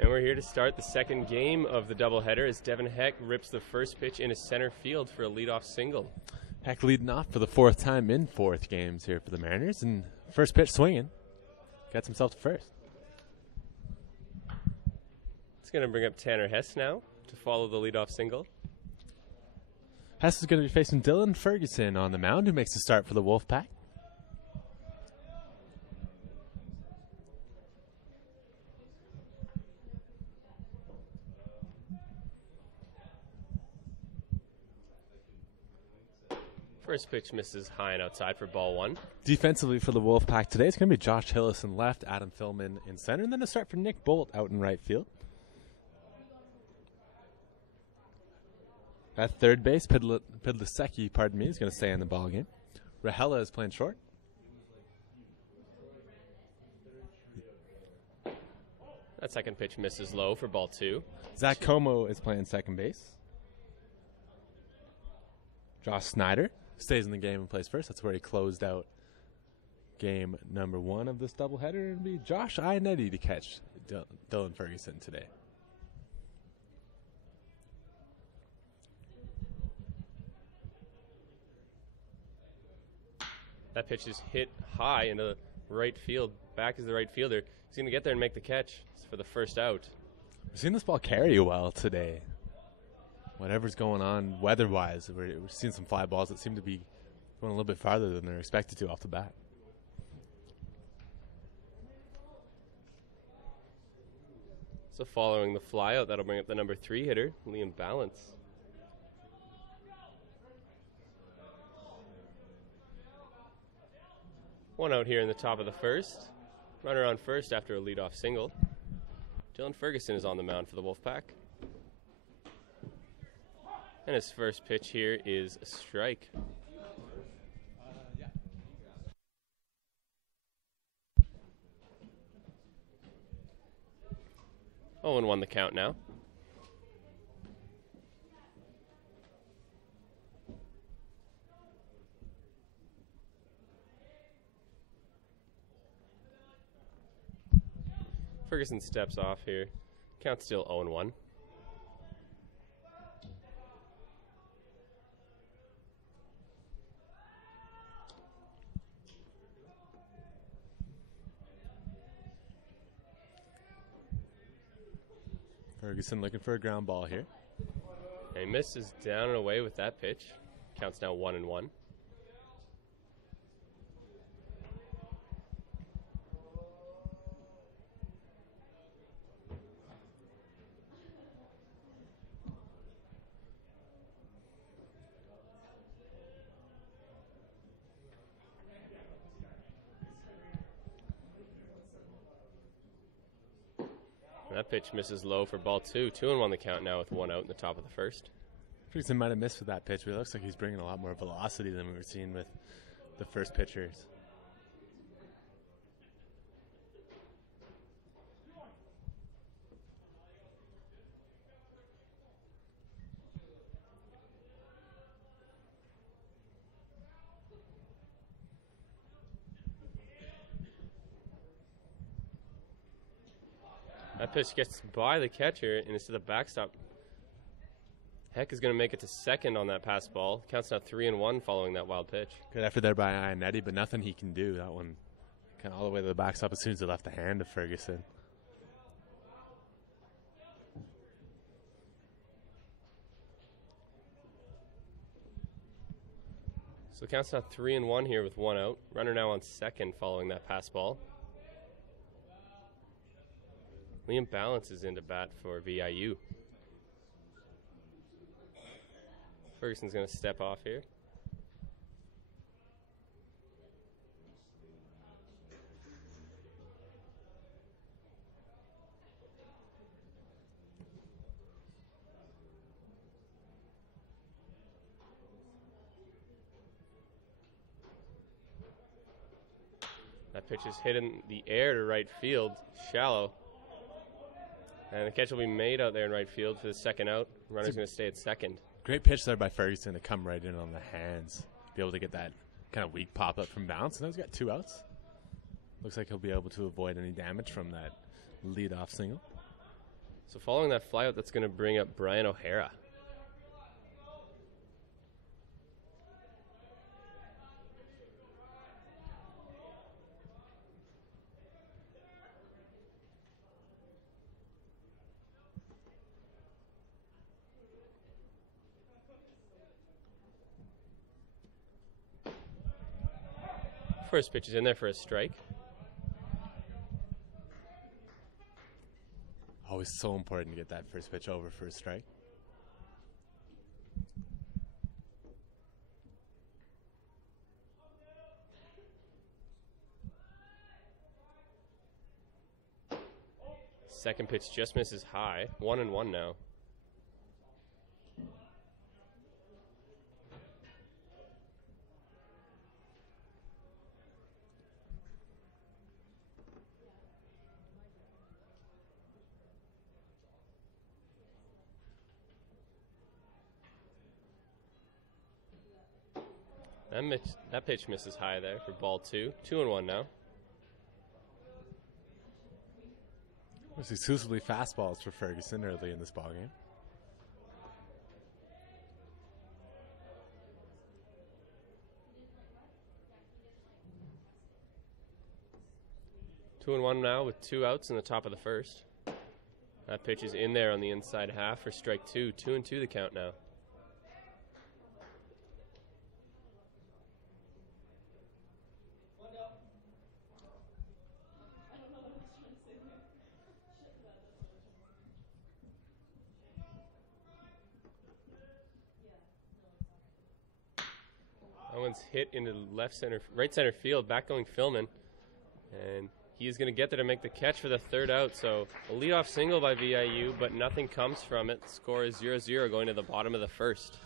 And we're here to start the second game of the doubleheader as Devin Heck rips the first pitch into center field for a leadoff single. Heck leading off for the fourth time in fourth games here for the Mariners, and first pitch swinging. Gets himself to first. It's going to bring up Tanner Hess now to follow the leadoff single. Hess is going to be facing Dylan Ferguson on the mound, who makes the start for the WolfPack. First pitch misses high and outside for ball one. Defensively for the WolfPack today, it's going to be Josh Hillis in left, Adam Philman in center, and then a start for Nick Bolt out in right field. At third base, Pidlasecki, is going to stay in the ballgame. Rahela is playing short. That second pitch misses low for ball two. Zach Como is playing second base. Josh Snyder stays in the game and plays first. That's where he closed out game number one of this doubleheader. It'll be Josh Ionetti to catch Dylan Ferguson today. That pitch is hit high into right field. Back is the right fielder. He's going to get there and make the catch for the first out. We've seen this ball carry well today. Whatever's going on weather-wise, we're seeing some fly balls that seem to be going a little bit farther than they're expected to off the bat. So following the fly out, that'll bring up the number 3 hitter, Liam Balance. One out here in the top of the first. Runner on first after a leadoff single. Dylan Ferguson is on the mound for the WolfPack. And his first pitch here is a strike. 0-1 the count now. Ferguson steps off here. Count's still 0-1. Ferguson looking for a ground ball here. And he misses down and away with that pitch. Counts now 1-1. That pitch misses low for ball two. 2-1 the count now with 1 out in the top of the first. Ferguson might have missed with that pitch, but it looks like he's bringing a lot more velocity than we were seeing with the first pitchers. That pitch gets by the catcher and it's to the backstop. Heck is going to make it to second on that pass ball. Counts now 3-1 following that wild pitch. Good effort there by Ionetti, but nothing he can do. That one kind of all the way to the backstop as soon as it left the hand of Ferguson. So counts now 3-1 here with 1 out. Runner now on second following that pass ball. Liam Balance is into bat for VIU. Ferguson's going to step off here. That pitch is hit in the air to right field, shallow. And the catch will be made out there in right field for the second out. Runner's going to stay at second. Great pitch there by Ferguson to come right in on the hands. Be able to get that kind of weak pop-up from Bounce. And now he's got 2 outs. Looks like he'll be able to avoid any damage from that leadoff single. So following that flyout, that's going to bring up Brian O'Hara. First pitch is in there for a strike. Always so important to get that first pitch over for a strike. Second pitch just misses high. 1-1 now. That pitch misses high there for ball 2. 2-1 now. It was exclusively fastballs for Ferguson early in this ballgame. Two and one now with 2 outs in the top of the first. That pitch is in there on the inside half for strike 2. 2-2 the count now. That one's hit into right center field, back going Philman. And he is going to get there to make the catch for the 3rd out. So a leadoff single by VIU, but nothing comes from it. The score is 0-0 going to the bottom of the first.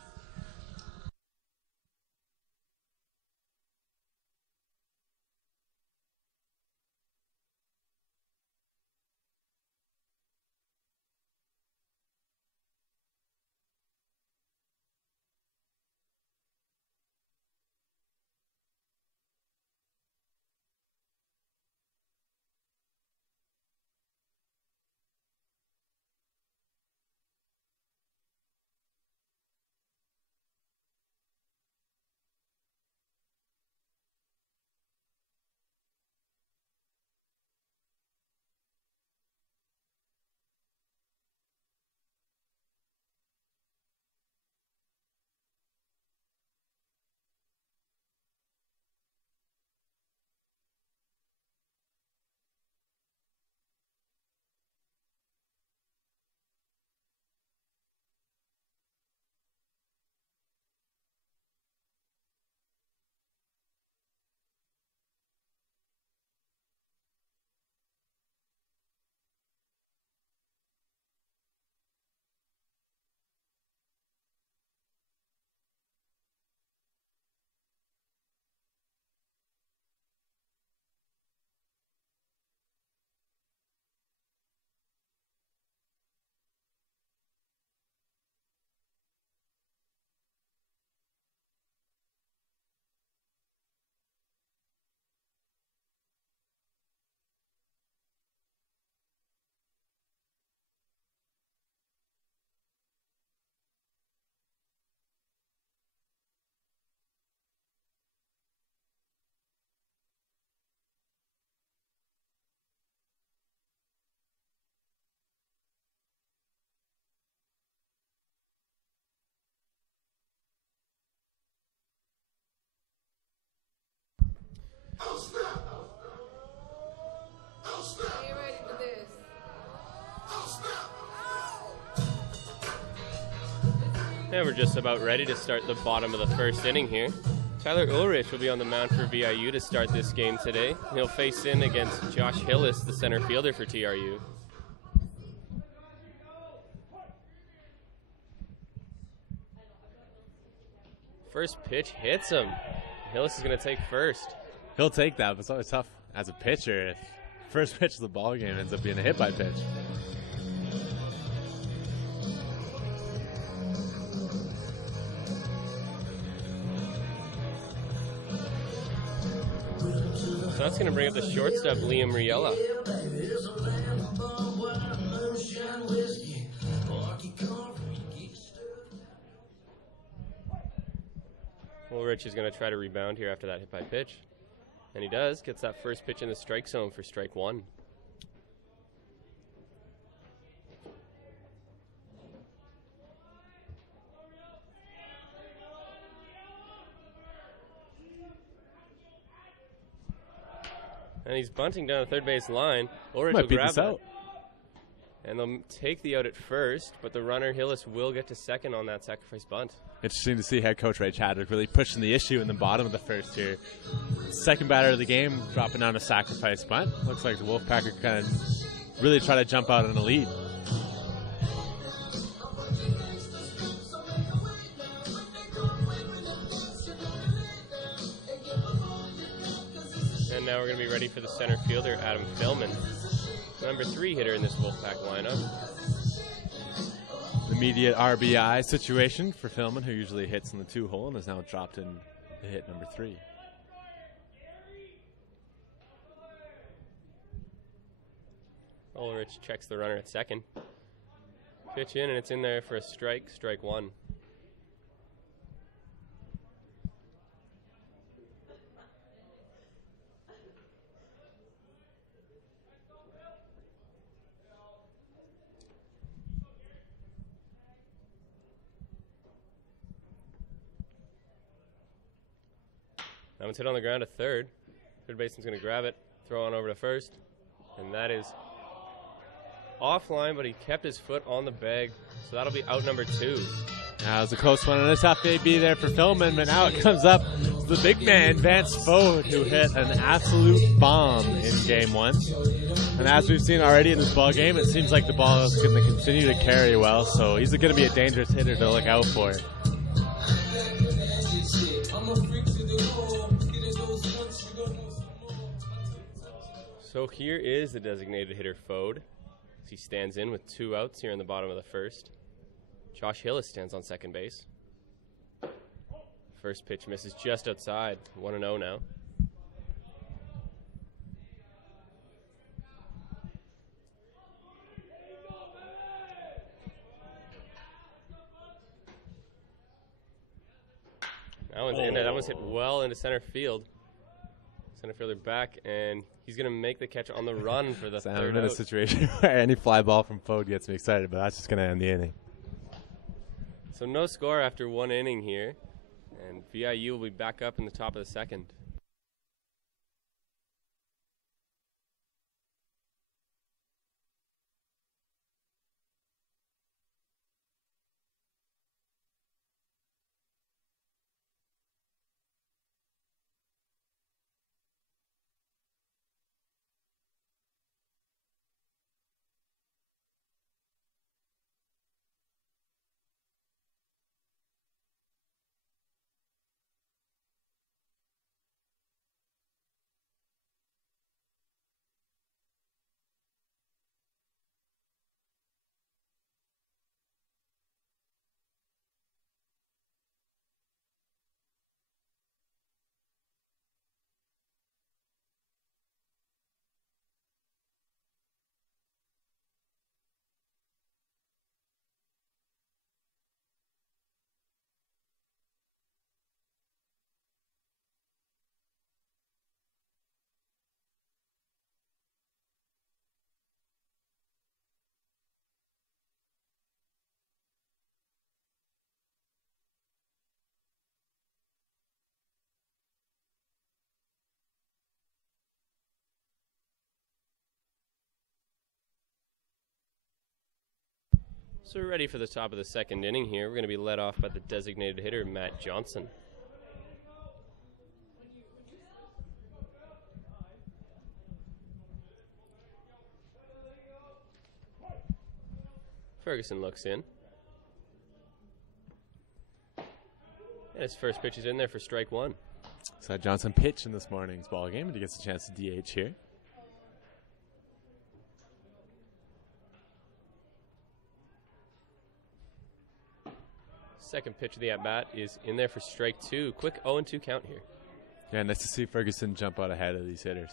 And we're just about ready to start the bottom of the first inning here. Tyler Ulrich will be on the mound for VIU to start this game today. He'll face in against Josh Hillis, the center fielder for TRU. First pitch hits him. Hillis is going to take first. He'll take that, but it's always tough as a pitcher if first pitch of the ball game ends up being a hit by pitch. So that's going to bring up the shortstop, Liam Riella. Ulrich is going to try to rebound here after that hit by pitch. And he does. Gets that first pitch in the strike zone for strike one. And he's bunting down the third base line. Ulrich will grab that. And they'll take the out at first, but the runner, Hillis, will get to second on that sacrifice bunt. Interesting to see head coach Ray Chadwick really pushing the issue in the bottom of the first here. Second batter of the game, dropping down a sacrifice bunt. Looks like the Wolfpack are kind of really try to jump out in a lead. And now we're going to be ready for the center fielder, Adam Philman. Number 3 hitter in this Wolfpack lineup. Immediate RBI situation for Philman, who usually hits in the 2-hole and has now dropped in to hit number 3. Ulrich checks the runner at second. Pitch in, and it's in there for a strike, strike one. That one's hit on the ground to third. Third baseman's going to grab it, throw on over to first. And that is offline, but he kept his foot on the bag. So that'll be out number 2. That was a close one, and a tough AB there for Philman, but now it comes up to the big man, Vance Fode, who hit an absolute bomb in game 1. And as we've seen already in this ball game, it seems like the ball is going to continue to carry well, so he's going to be a dangerous hitter to look out for. So here is the designated hitter, Fode. He stands in with 2 outs here in the bottom of the first. Josh Hillis stands on second base. First pitch misses just outside. 1-0 now. That one's in there. That one's hit well into center field. Center fielder back, and he's going to make the catch on the run for the third I'm in out. a situation where any fly ball from Fode gets me excited, but that's just going to end the inning. So no score after 1 inning here, and VIU will be back up in the top of the second. So we're ready for the top of the second inning here. We're going to be led off by the designated hitter, Matt Johnson. Ferguson looks in. And his first pitch is in there for strike one. So Johnson pitched in this morning's ball game, and he gets a chance to DH here. Second pitch of the at-bat is in there for strike two. Quick 0-2 count here. Yeah, nice to see Ferguson jump out ahead of these hitters.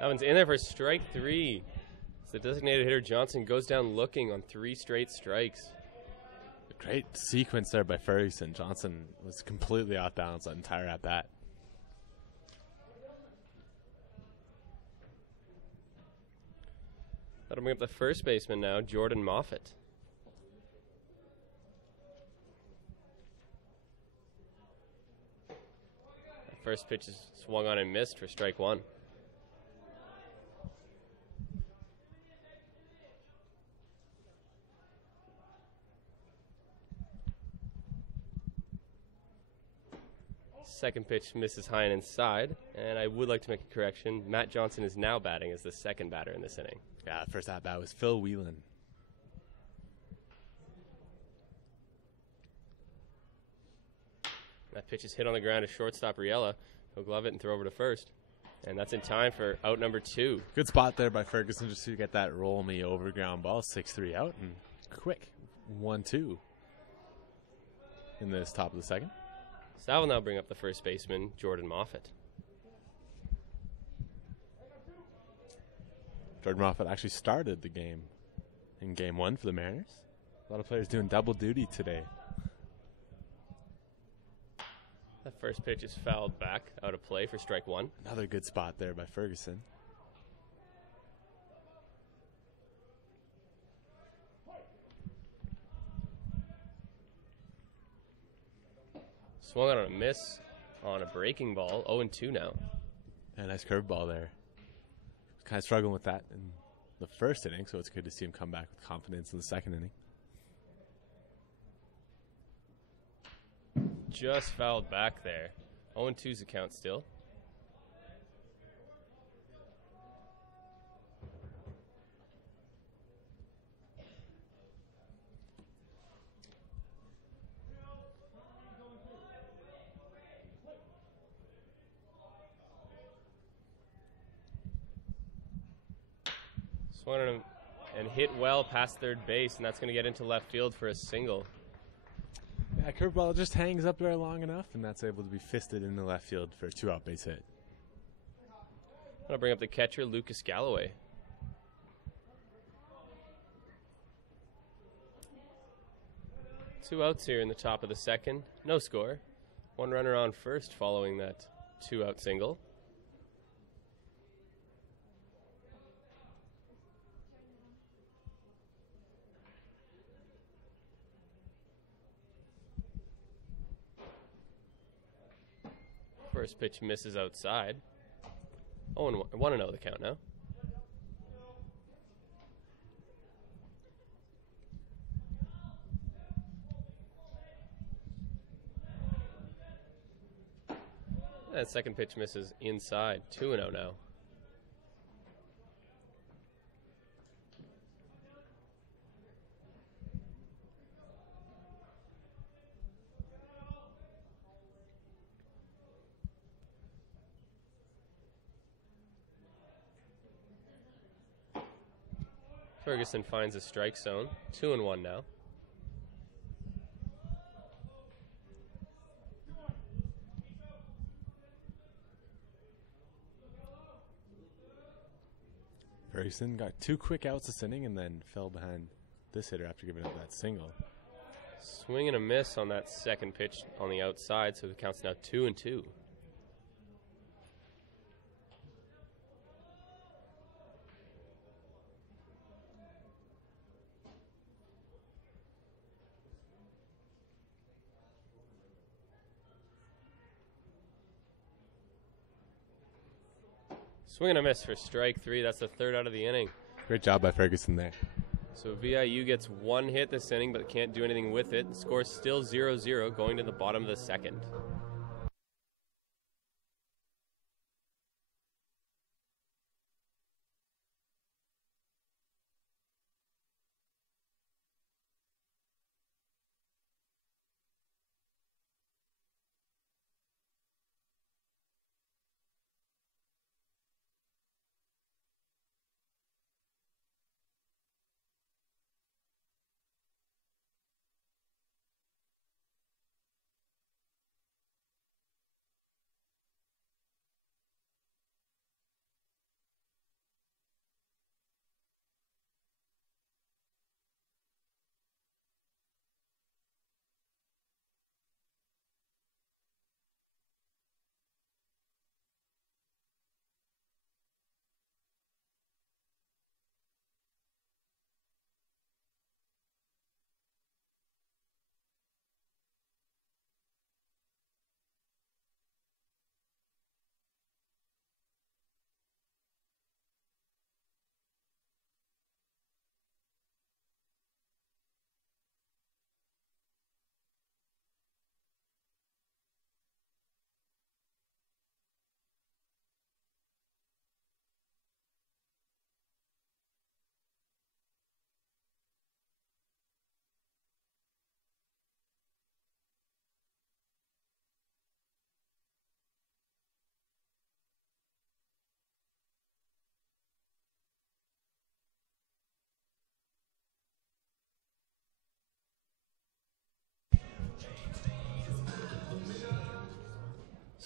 That one's in there for strike 3. So the designated hitter Johnson goes down looking on 3 straight strikes. A great sequence there by Ferguson. Johnson was completely off balance that entire at bat. That'll bring up the first baseman now, Jordan Moffett. That first pitch is swung on and missed for strike 1. Second pitch misses high and inside, and I would like to make a correction. Matt Johnson is now batting as the second batter in this inning. Yeah, the first at bat was Phil Whelan. That pitch is hit on the ground to shortstop Riella. He'll glove it and throw over to first. And that's in time for out number 2. Good spot there by Ferguson just to get that roll me over ground ball. 6-3 out and quick 1-2 in this top of the second. So that will now bring up the first baseman, Jordan Moffett. Jordan Moffett actually started the game in game 1 for the Mariners. A lot of players doing double duty today. That first pitch is fouled back out of play for strike 1. Another good spot there by Ferguson. Swung on a miss on a breaking ball. 0-2 now. Yeah, nice curveball there. Kind of struggling with that in the first inning, so it's good to see him come back with confidence in the second inning. Just fouled back there. 0-2's the count still. Swung on him and hit well past third base, and that's going to get into left field for a single. Yeah, curveball just hangs up there long enough, and that's able to be fisted in the left field for a 2-out base hit. I'll bring up the catcher, Lucas Galloway. Two outs here in the top of the second. No score. One runner on first following that 2-out single. First pitch misses outside. 1-0 the count now. That second pitch misses inside. 2-0 now. Ferguson finds a strike zone. 2-1 now. Ferguson got 2 quick outs this inning and then fell behind this hitter after giving up that single. Swing and a miss on that second pitch on the outside, so the count's now 2-2. Swing and a miss for strike 3. That's the third out of the inning. Great job by Ferguson there. So VIU gets 1 hit this inning, but can't do anything with it. The score's still 0-0 going to the bottom of the second.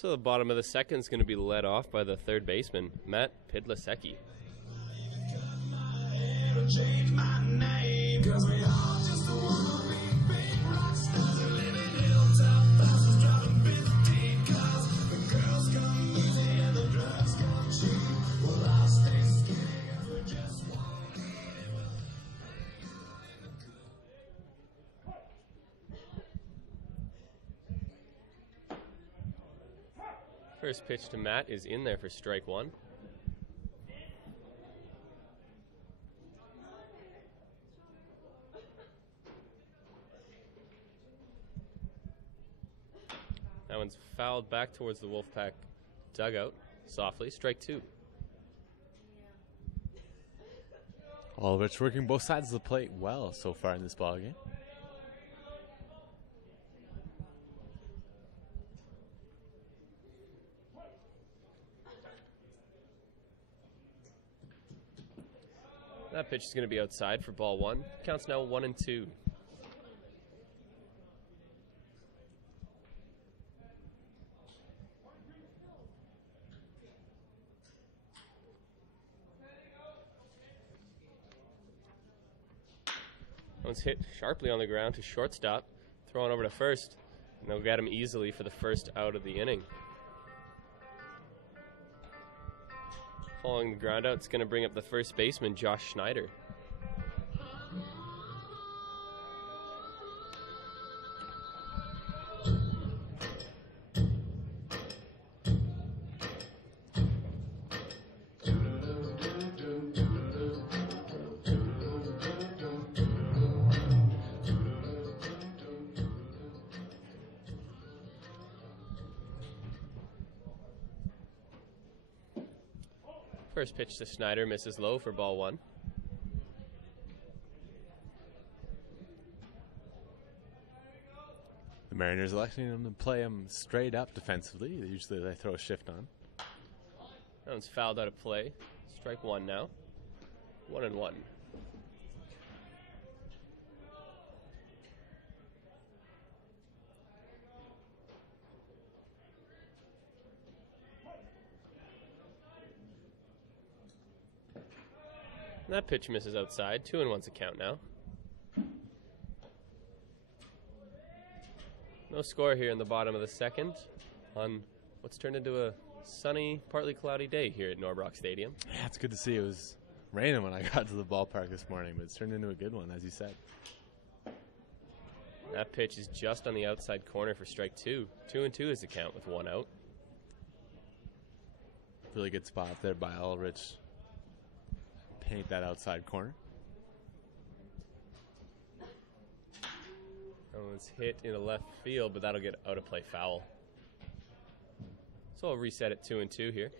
So the bottom of the second is going to be led off by the third baseman, Matt Pidlasecki. First pitch to Matt is in there for strike one. That one's fouled back towards the Wolfpack dugout. Softly, strike two. Oliver's working both sides of the plate well so far in this ballgame. That pitch is going to be outside for ball one. Counts now 1-2. That one's hit sharply on the ground to shortstop. Thrown over to first. And they'll get him easily for the first out of the inning. Following the ground out, it's going to bring up the first baseman, Josh Schneider. First pitch to Schneider misses low for ball one. The Mariners electing him to play him straight up defensively. Usually they throw a shift on. That one's fouled out of play. Strike one now. 1-1. That pitch misses outside. 2-1's a count now. No score here in the bottom of the second on what's turned into a sunny, partly cloudy day here at Norbrock Stadium. Yeah, it's good to see. It was raining when I got to the ballpark this morning, but it's turned into a good one, as you said. That pitch is just on the outside corner for strike two. 2-2 is the count with one out. Really good spot there by Ulrich. Paint that outside corner. That one's hit in the left field, but that'll get out of play foul. So I'll reset it 2-2 here.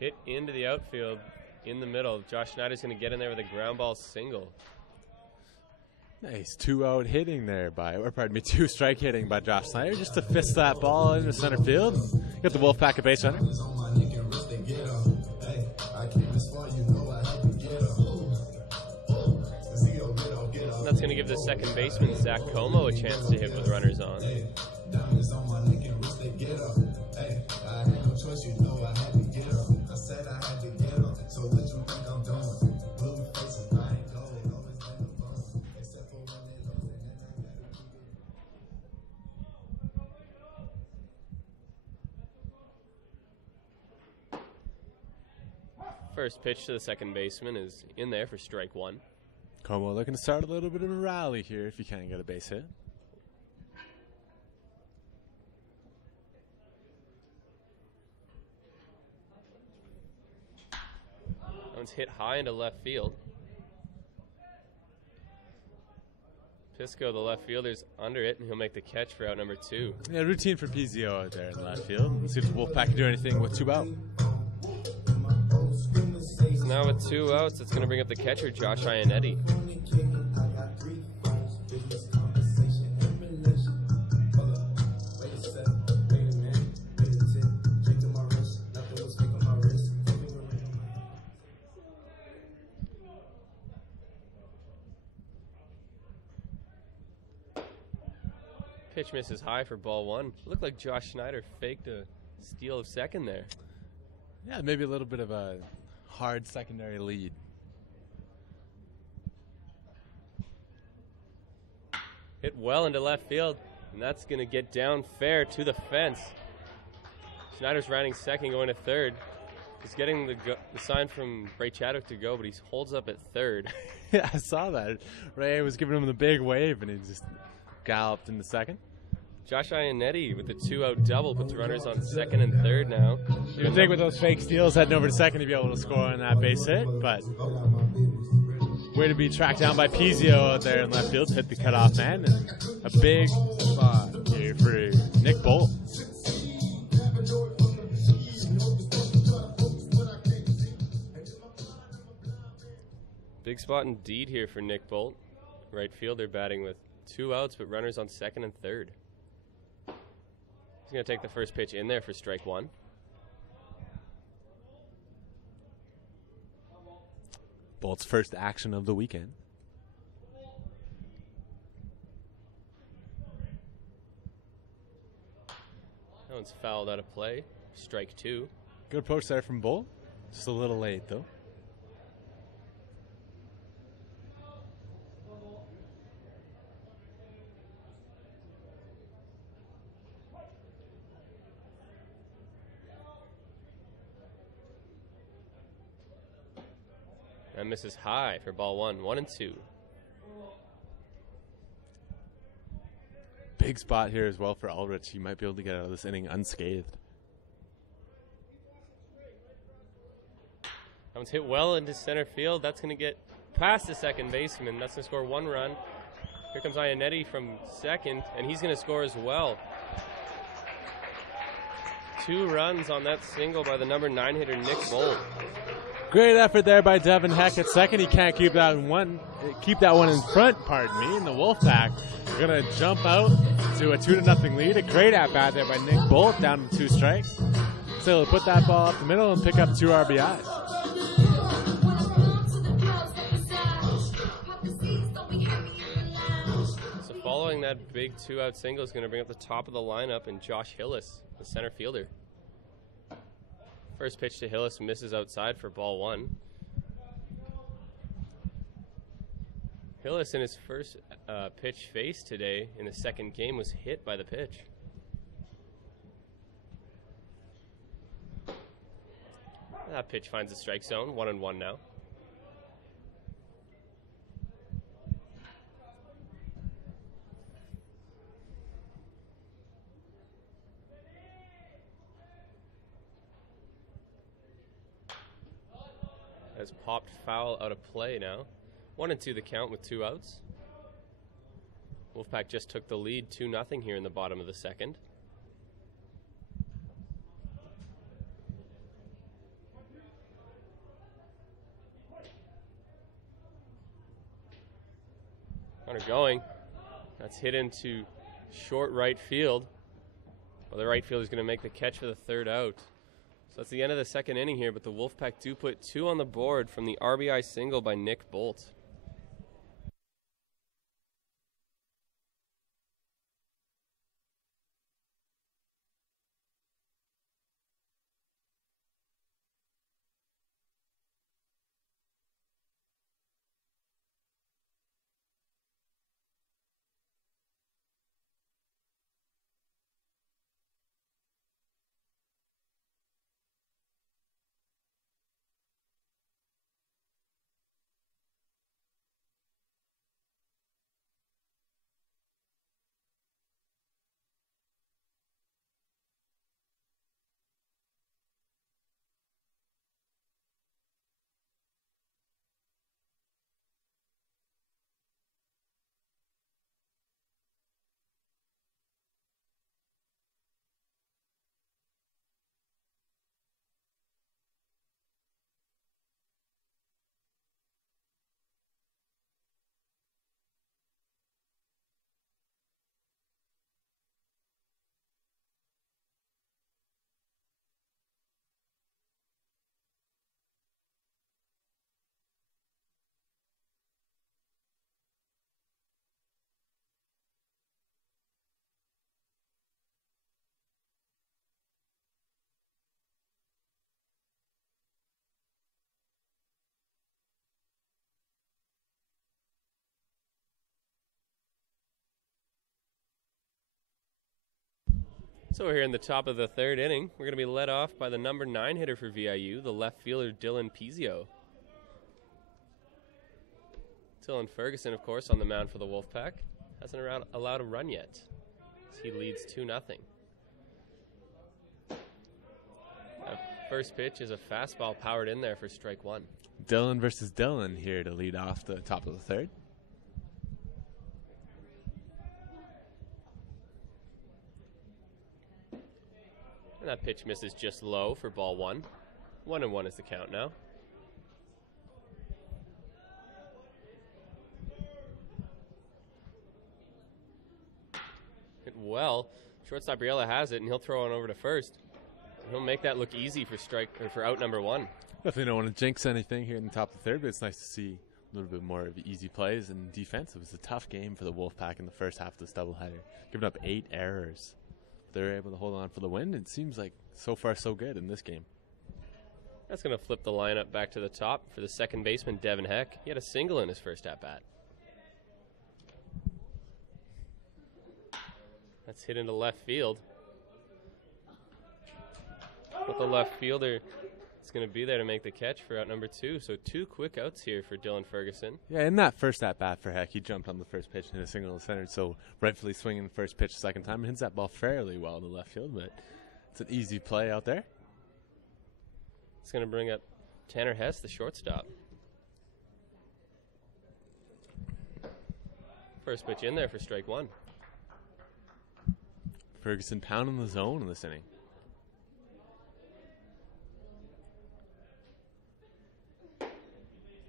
Hit into the outfield in the middle. Josh Schneider's going to get in there with a ground ball single. Nice 2-out hitting there two strike hitting by Josh Schneider just to fist that ball into center field. Got the Wolfpack base runner. That's going to give the second baseman, Zach Como, a chance to hit with runners on. First pitch to the second baseman is in there for strike one. Como looking to start a little bit of a rally here if you can't get a base hit. That one's hit high into left field. Pisco, the left fielder's under it, and he'll make the catch for out number two. Yeah, routine for PZO out there in the left field. Let's see if the Wolfpack can do anything with 2 out. So now with 2 outs, it's going to bring up the catcher, Josh Iannetti. Pitch misses high for ball one. Looked like Josh Schneider faked a steal of second there. Yeah, maybe a little bit of a hard secondary lead. Hit well into left field, and that's going to get down fair to the fence. Schneider's rounding second, going to third. He's getting the sign from Ray Chadwick to go, but he holds up at third. Yeah, I saw that. Ray was giving him the big wave, and he just galloped into second. Josh Ionetti with the 2-out double puts runners on second and third now. You would think with those fake steals heading over to second to be able to score on that base hit, but way to be tracked down by Pizio out there in left field to hit the cutoff man. And a big spot here for Nick Bolt. Big spot indeed here for Nick Bolt. Right fielder batting with 2 outs, but runners on second and third. He's going to take the first pitch in there for strike one. Bolt's first action of the weekend. That one's fouled out of play. Strike two. Good approach there from Bolt. Just a little late, though. That misses high for ball one. 1-2. Big spot here as well for Aldrich. He might be able to get out of this inning unscathed. That one's hit well into center field. That's going to get past the second baseman. That's going to score 1 run. Here comes Ionetti from second, and he's going to score as well. 2 runs on that single by the number 9 hitter, Nick Bolt. Great effort there by Devin Heck at second. He can't keep that one in front, pardon me. And the Wolfpack are going to jump out to a 2-0 lead. A great at-bat there by Nick Bolt, down to 2 strikes. So he'll put that ball up the middle and pick up 2 RBIs. So following that big 2-out single is going to bring up the top of the lineup and Josh Hillis, the center fielder. First pitch to Hillis misses outside for ball one. Hillis in his first pitch face today in the second game was hit by the pitch. That pitch finds the strike zone, 1-1 now. Has popped foul out of play now. 1-2 the count with 2 outs. Wolfpack just took the lead 2-0 here in the bottom of the second. Runner going. That's hit into short right field. Well, the right fielder is going to make the catch for the 3rd out. So that's the end of the second inning here, but the Wolfpack do put 2 on the board from the RBI single by Nick Bolt. So we're here in the top of the third inning. We're going to be led off by the number 9 hitter for VIU, the left fielder Dylan Pizio. Dylan Ferguson, of course, on the mound for the Wolfpack. Hasn't allowed a run yet, as he leads 2-0. First pitch is a fastball powered in there for strike one. Dylan versus Dylan here to lead off the top of the third. And that pitch misses just low for ball one. 1-1 is the count now. Hit well. Shortstop Briella has it, and he'll throw it over to first. He'll make that look easy for out number one. Definitely don't want to jinx anything here in the top of the third, but it's nice to see a little bit more of easy plays and defense. It was a tough game for the Wolfpack in the first half of this doubleheader, giving up 8 errors. They were able to hold on for the win. It seems like so far so good in this game. That's going to flip the lineup back to the top for the second baseman, Devin Heck. He had a single in his first at-bat. That's hit into left field. But the left fielder is going to be there to make the catch for out number 2. So 2 quick outs here for Dylan Ferguson. Yeah, in that first at-bat for Heck, he jumped on the first pitch and hit a single to center, so rightfully swinging the first pitch the second time and hits that ball fairly well to left field, but it's an easy play out there. It's going to bring up Tanner Hess, the shortstop. First pitch in there for strike one. Ferguson pounding the zone in this inning.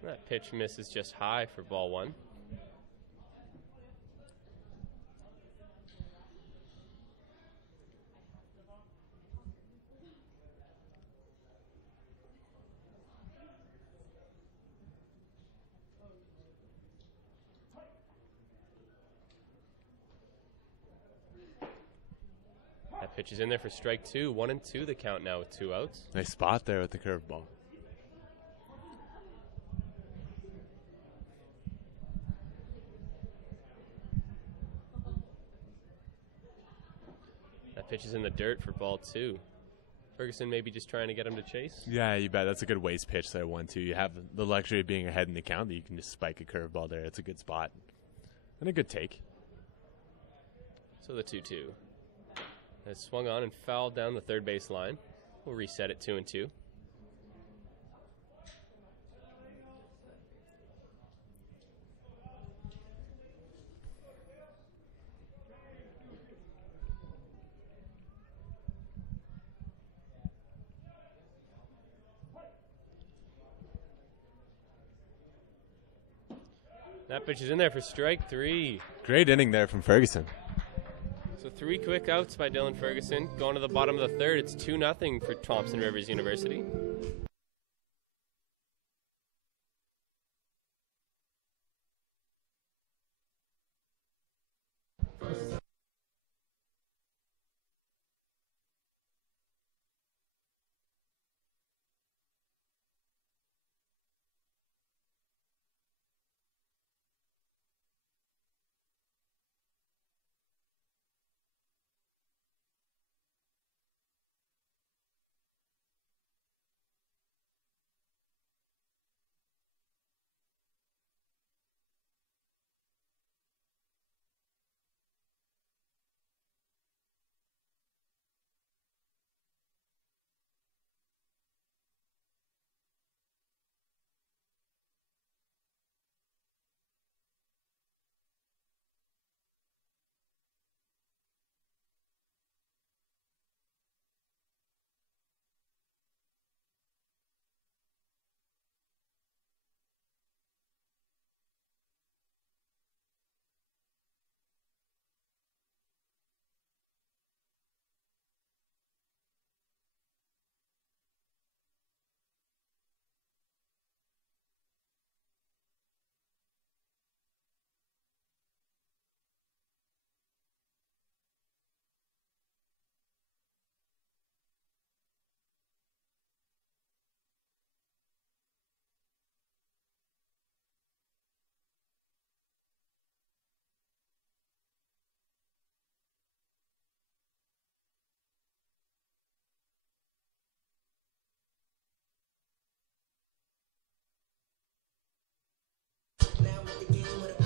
That pitch misses just high for ball one. That pitch is in there for strike two. 1-2 the count now with 2 outs. Nice spot there with the curveball. Pitch is in the dirt for ball 2. Ferguson maybe just trying to get him to chase. Yeah, you bet. That's a good waste pitch there, 1-2. You have the luxury of being ahead in the count that you can just spike a curveball there. It's a good spot. And a good take. So the 2-2. Has swung on and fouled down the third base line. We'll reset it 2-2. That pitch is in there for strike 3. Great inning there from Ferguson. So 3 quick outs by Dylan Ferguson. Going to the bottom of the third, it's 2-0 for Thompson Rivers University.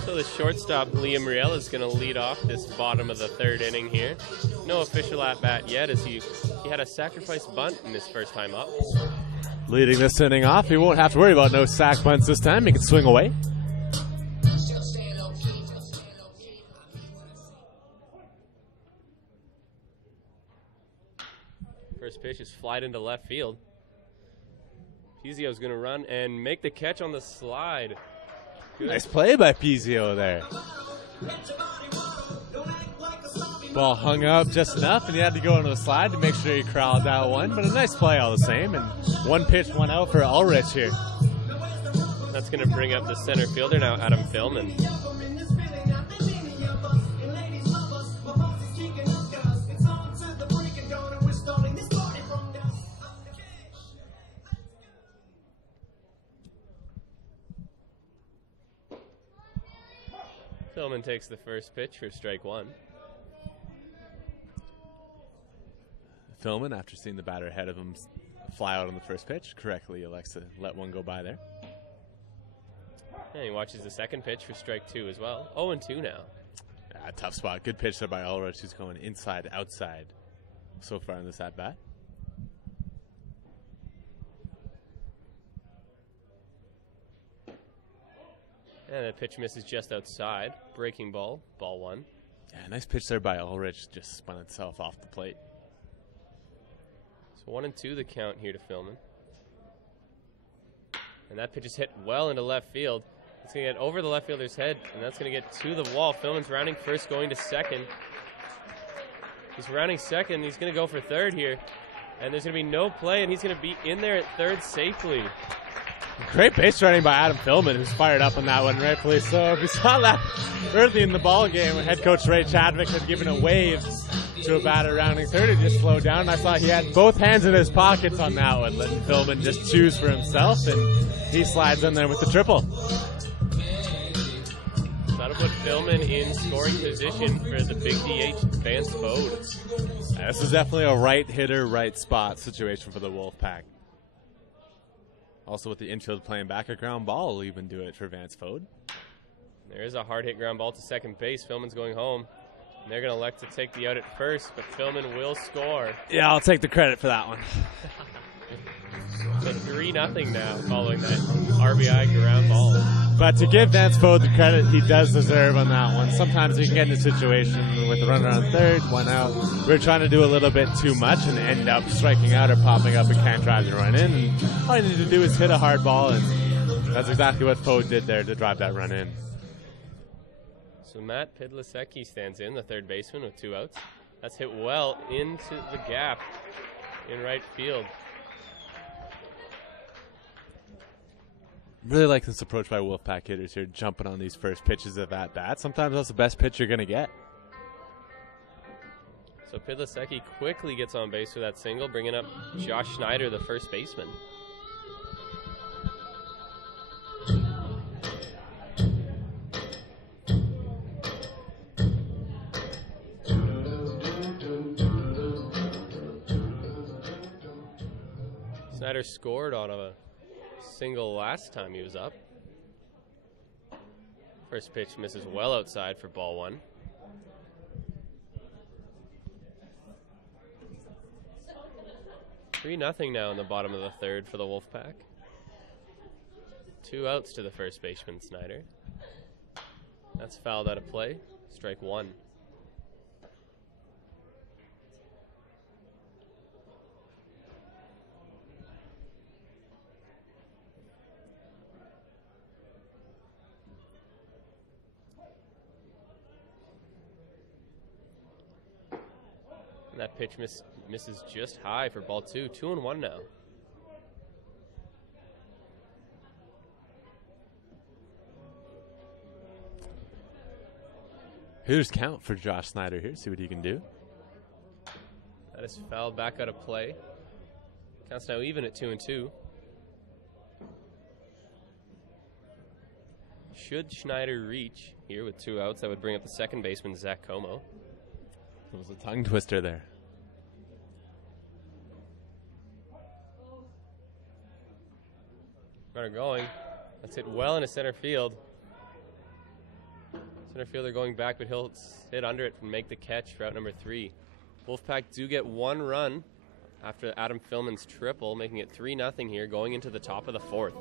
So the shortstop, Liam Riel, is going to lead off this bottom of the third inning here. No official at-bat yet, as he had a sacrifice bunt in his first time up. Leading this inning off, he won't have to worry about no sac bunts this time. He can swing away. First pitch is flied into left field. Pizio's going to run and make the catch on the slide. Good. Nice play by Pizio there. Ball hung up just enough, and he had to go into the slide to make sure he corralled that one. But a nice play all the same, and one pitch, one out for Ulrich here. That's going to bring up the center fielder now, Adam Philman. Philman takes the first pitch for strike one. Philman, after seeing the batter ahead of him fly out on the first pitch, correctly elects to let one go by there. And he watches the second pitch for strike two as well. 0-2 now. Tough spot. Good pitch there by Ulrich, who's going inside, outside so far in this at-bat. And the pitch misses just outside. Breaking ball, ball one. Yeah, nice pitch there by Ulrich, just spun itself off the plate. So 1-2 the count here to Philman. And that pitch is hit well into left field. It's going to get over the left fielder's head, and that's going to get to the wall. Philman's rounding first, going to second. He's rounding second. He's going to go for third here. And there's going to be no play, and he's going to be in there at third safely. Great base running by Adam Philman, who's fired up on that one, rightfully so. We saw that early in the ball game when head coach Ray Chadwick had given a wave to a batter rounding third. He just slowed down. I saw he had both hands in his pockets on that one, letting Philman just choose for himself, and he slides in there with the triple. That'll put Philman in scoring position for the big DH, Vance Bode. This is definitely a right hitter, right spot situation for the Wolfpack. Also with the infield playing back, a ground ball will even do it for Vance Fode. There is a hard hit ground ball to second base. Philman's going home. And they're going to elect to take the out at first, but Philman will score. Yeah, I'll take the credit for that one. So 3-0 now following that RBI ground ball. But to give Vance Fode the credit he does deserve on that one. Sometimes you can get in a situation with a runner on third, one out. We're trying to do a little bit too much and end up striking out or popping up and can't drive the run in. And all you need to do is hit a hard ball, and that's exactly what Fode did there to drive that run in. So Matt Pidlasecki stands in, the third baseman, with 2 outs. That's hit well into the gap in right field. Really like this approach by Wolfpack hitters here, jumping on these first pitches of at bat. Sometimes that's the best pitch you're going to get. So Pidlasecki quickly gets on base for that single, bringing up Josh Schneider, the first baseman. Schneider scored on a single last time he was up. First pitch misses well outside for ball one. Three nothing now in the bottom of the third for the Wolfpack. 2 outs to the first baseman, Schneider. That's fouled out of play. Strike one. And that pitch misses just high for ball two. 2-1 now. Here's count for Josh Schneider here. See what he can do. That is fouled back out of play. Counts now even at 2-2. Should Schneider reach here with 2 outs, that would bring up the second baseman, Zach Como. It was a tongue twister there. Runner going. That's hit well into center field. Center fielder going back, but he'll hit under it and make the catch for out number 3. Wolfpack do get 1 run after Adam Philman's triple, making it 3-0 here going into the top of the 4th.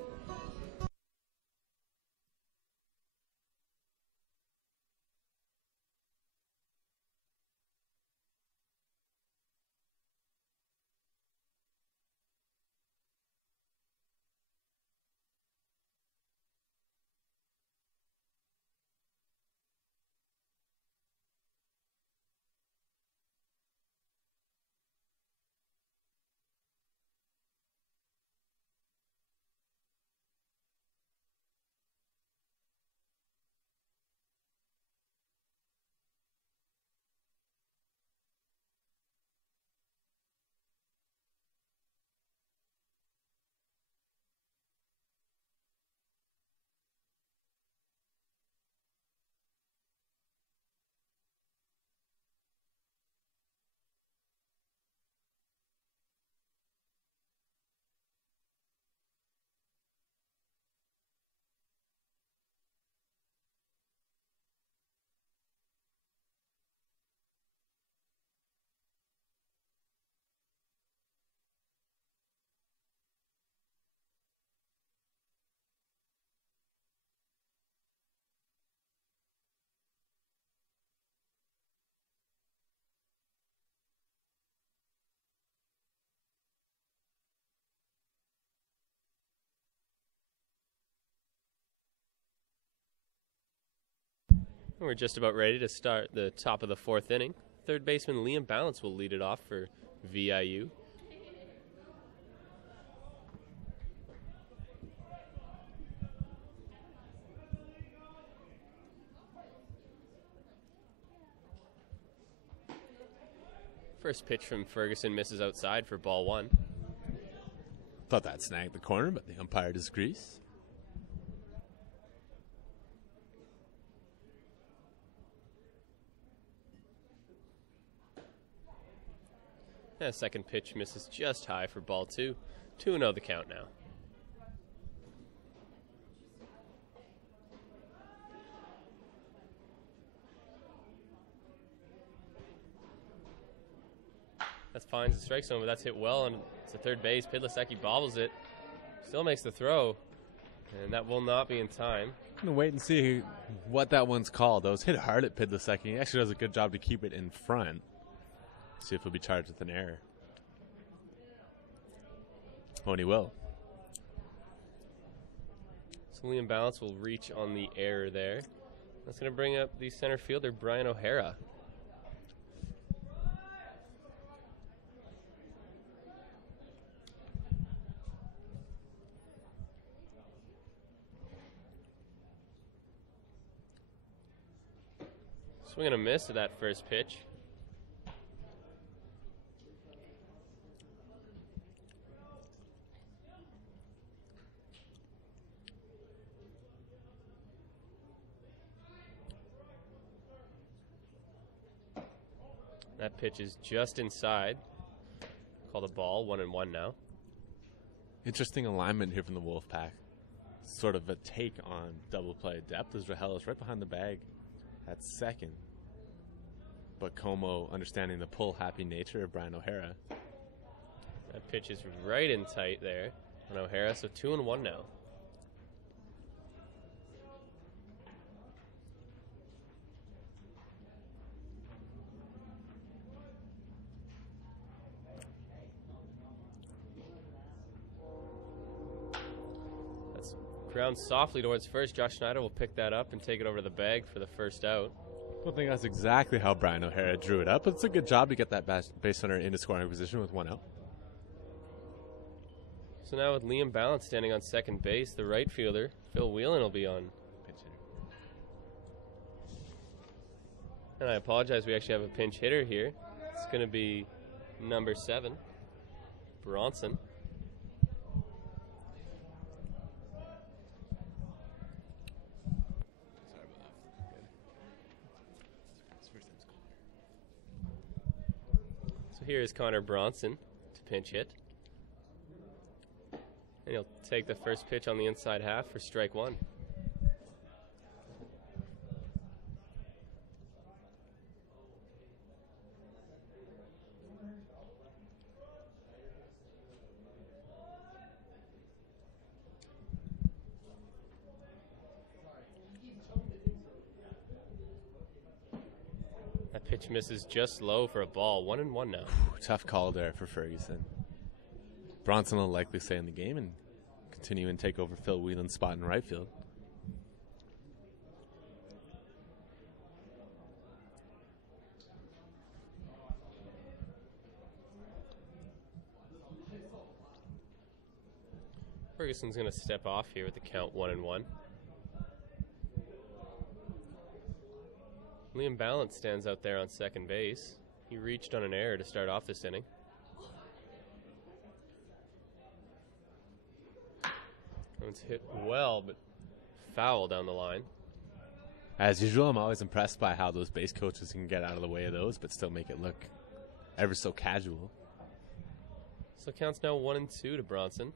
We're just about ready to start the top of the 4th inning. Third baseman Liam Balance will lead it off for VIU. First pitch from Ferguson misses outside for ball 1. Thought that snagged the corner, but the umpire disagrees. Second pitch misses just high for ball 2. 2-0 the count now. That finds the strike zone, but that's hit well, and it's a third base. Pidlasecki bobbles it. Still makes the throw, and that will not be in time. I'm going to wait and see what that one's called. That was hit hard at Pidlasecki. He actually does a good job to keep it in front. See if he'll be charged with an error. Oh, and he will. So Liam Balance will reach on the error there. That's going to bring up the center fielder, Brian O'Hara. Swing and a miss at that first pitch. That pitch is just inside. Called a ball, 1-1 now. Interesting alignment here from the Wolfpack. Sort of a take on double play depth as Rahel is right behind the bag at second. But Como understanding the pull-happy nature of Brian O'Hara. That pitch is right in tight there on O'Hara, so 2-1 now. Ground softly towards first. Josh Schneider will pick that up and take it over to the bag for the first out. I don't think that's exactly how Brian O'Hara drew it up, but it's a good job to get that base runner into scoring position with 1 out. So now with Liam Balance standing on second base, the right fielder, Phil Whelan, will be on pinch hitter. And I apologize, we actually have a pinch hitter here. It's going to be number 7, Bronson. So here is Connor Bronson to pinch hit. And he'll take the first pitch on the inside half for strike 1. That pitch misses just low for a ball. 1-1 now. Tough call there for Ferguson. Bronson will likely stay in the game and continue and take over Phil Whelan's spot in right field. Ferguson's going to step off here with the count 1-1. Liam Ballant stands out there on second base. He reached on an error to start off this inning. It's hit well, but foul down the line. As usual, I'm always impressed by how those base coaches can get out of the way of those, but still make it look ever so casual. So it counts now 1-2 to Bronson.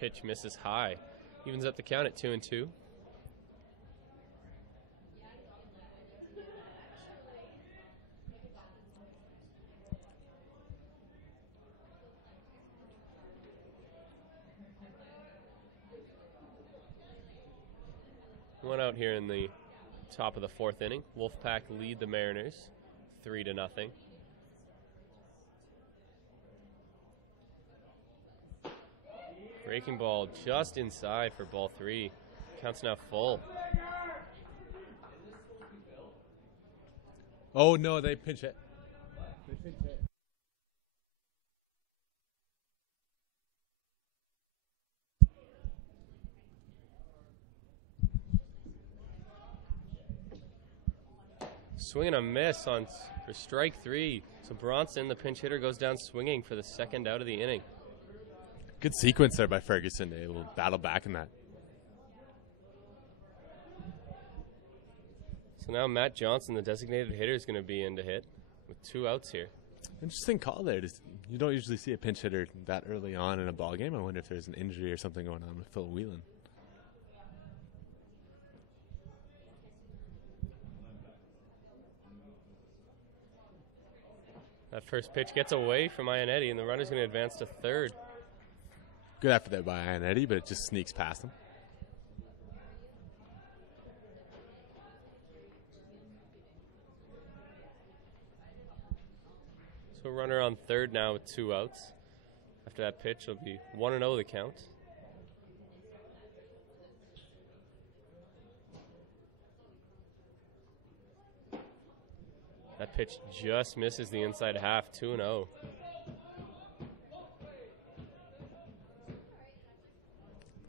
Pitch misses high. Evens up the count at 2-2. One out here in the top of the fourth inning. Wolfpack lead the Mariners 3-0. Breaking ball just inside for ball 3. Counts now full. Oh no, they pinch it. Swing and a miss for strike 3. So Bronson, the pinch hitter, goes down swinging for the second out of the inning. Good sequence there by Ferguson. They will battle back in that. So now Matt Johnson, the designated hitter, is going to be in to hit with 2 outs here. Interesting call there. You don't usually see a pinch hitter that early on in a ball game. I wonder if there's an injury or something going on with Phil Whelan. That first pitch gets away from Ionetti, and the runner's going to advance to third. Good effort there by Ionetti, but it just sneaks past him. So runner on third now with 2 outs. After that pitch, it'll be 1-0 the count. That pitch just misses the inside half, 2-0.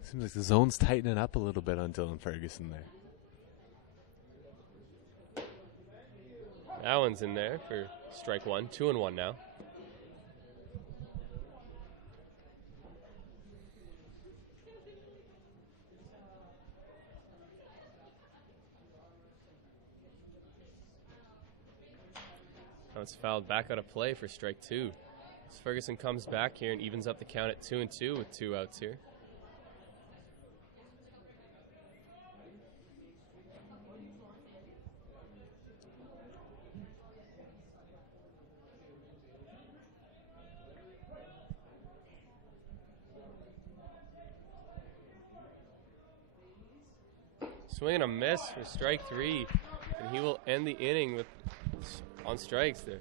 Seems like the zone's tightening up a little bit on Dylan Ferguson there. That one's in there for strike 1, 2-1 now. Now it's fouled back out of play for strike 2. So Ferguson comes back here and evens up the count at 2-2 with 2 outs here. Swing and a miss for strike 3, and he will end the inning on strikes there.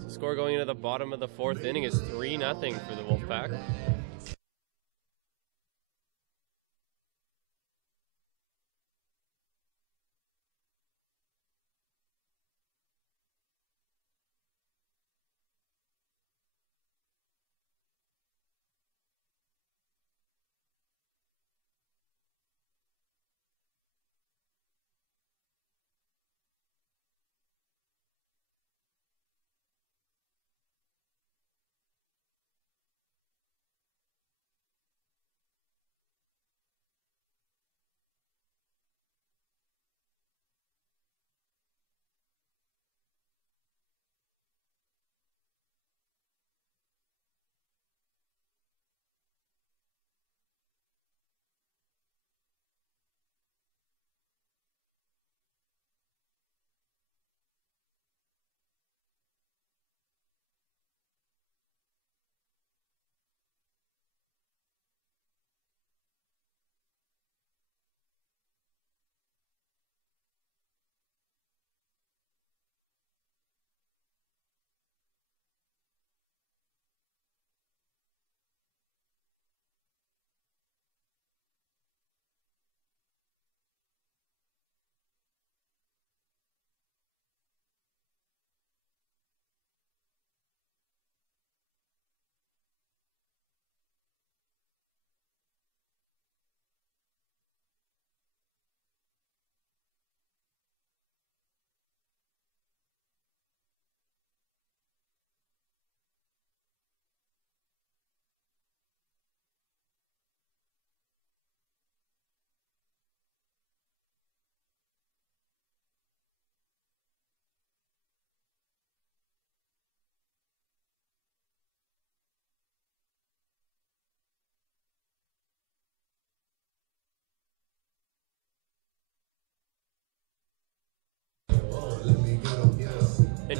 So score going into the bottom of the fourth inning is 3-0 for the Wolfpack.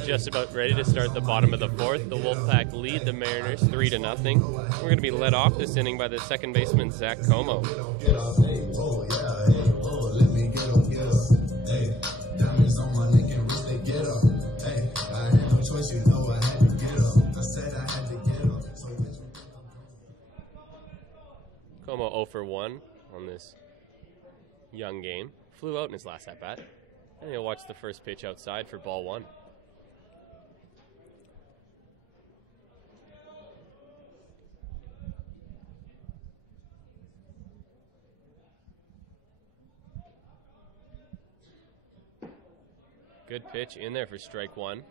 just about ready to start the bottom of the fourth. The Wolfpack lead the Mariners 3-0. We're going to be led off this inning by the second baseman, Zach Como. Como 0 for 1 on this young game. Flew out in his last at-bat. And he'll watch the first pitch outside for ball 1. Good pitch in there for strike 1.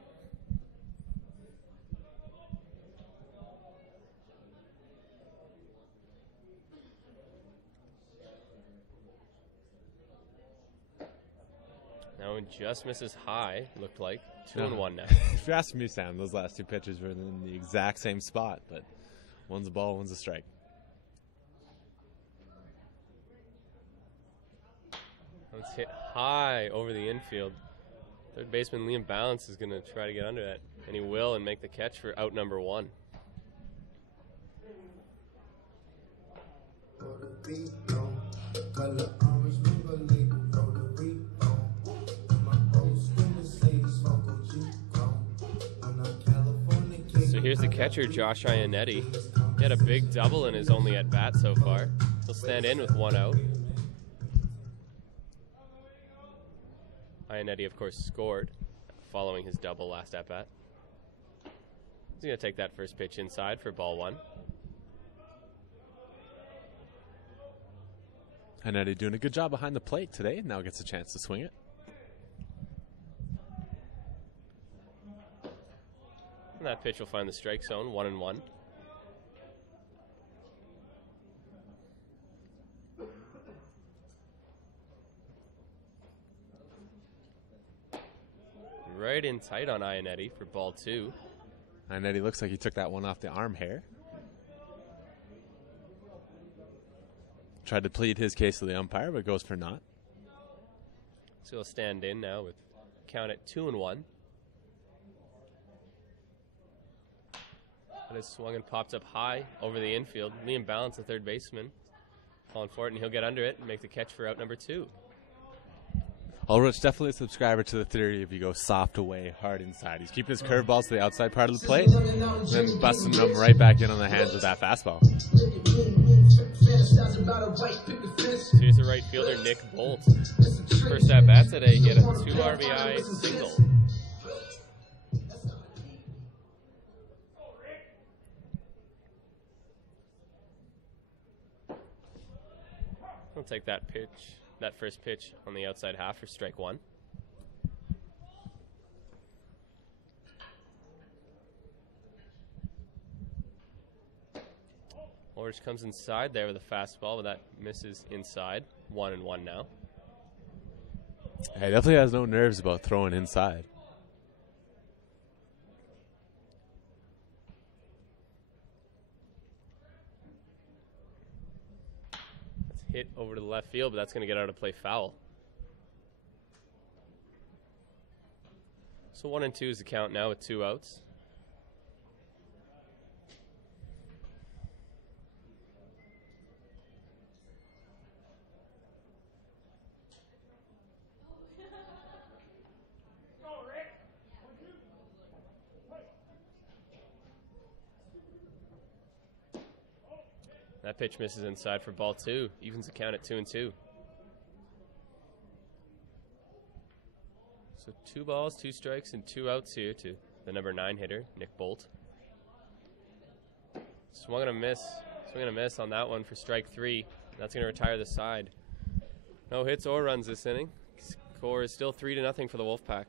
Now it just misses high, looked like. 2-1 now. If you're asking me, Sam, those last two pitches were in the exact same spot, but one's a ball, one's a strike. Let's hit high over the infield. Third baseman Liam Balance is going to try to get under that, and he will, and make the catch for out number 1. So here's the catcher, Josh Ionetti. He had a big double in his only at-bat so far. He'll stand in with 1 out. Ionetti, of course, scored following his double last at-bat. He's going to take that first pitch inside for ball 1. Ionetti doing a good job behind the plate today. Now gets a chance to swing it. And that pitch will find the strike zone, 1-1. Right in tight on Ionetti for ball 2. Ionetti looks like he took that one off the arm hair. Tried to plead his case to the umpire, but goes for naught. So he'll stand in now with count at 2-1. But his swung and pops up high over the infield. Liam Balance, the third baseman, calling for it, and he'll get under it and make the catch for out number 2. Ulrich, definitely a subscriber to the theory if you go soft away, hard inside. He's keeping his curveballs to the outside part of the plate, and then busting them right back in on the hands with that fastball. So here's the right fielder, Nick Bolt. First at bat today, he had a 2 RBI single. He'll take that pitch, that first pitch on the outside half for strike 1. Ulrich comes inside there with a fastball, but that misses inside. 1-1 now. He definitely has no nerves about throwing inside. Hit over to the left field, but that's going to get out of play foul. So 1-2 is the count now with 2 outs. That pitch misses inside for ball 2. Evens the count at 2-2. So 2 balls, 2 strikes, and 2 outs here to the number 9 hitter, Nick Bolt. Swung and a miss on that one for strike 3. That's going to retire the side. No hits or runs this inning. Score is still 3-0 for the Wolfpack.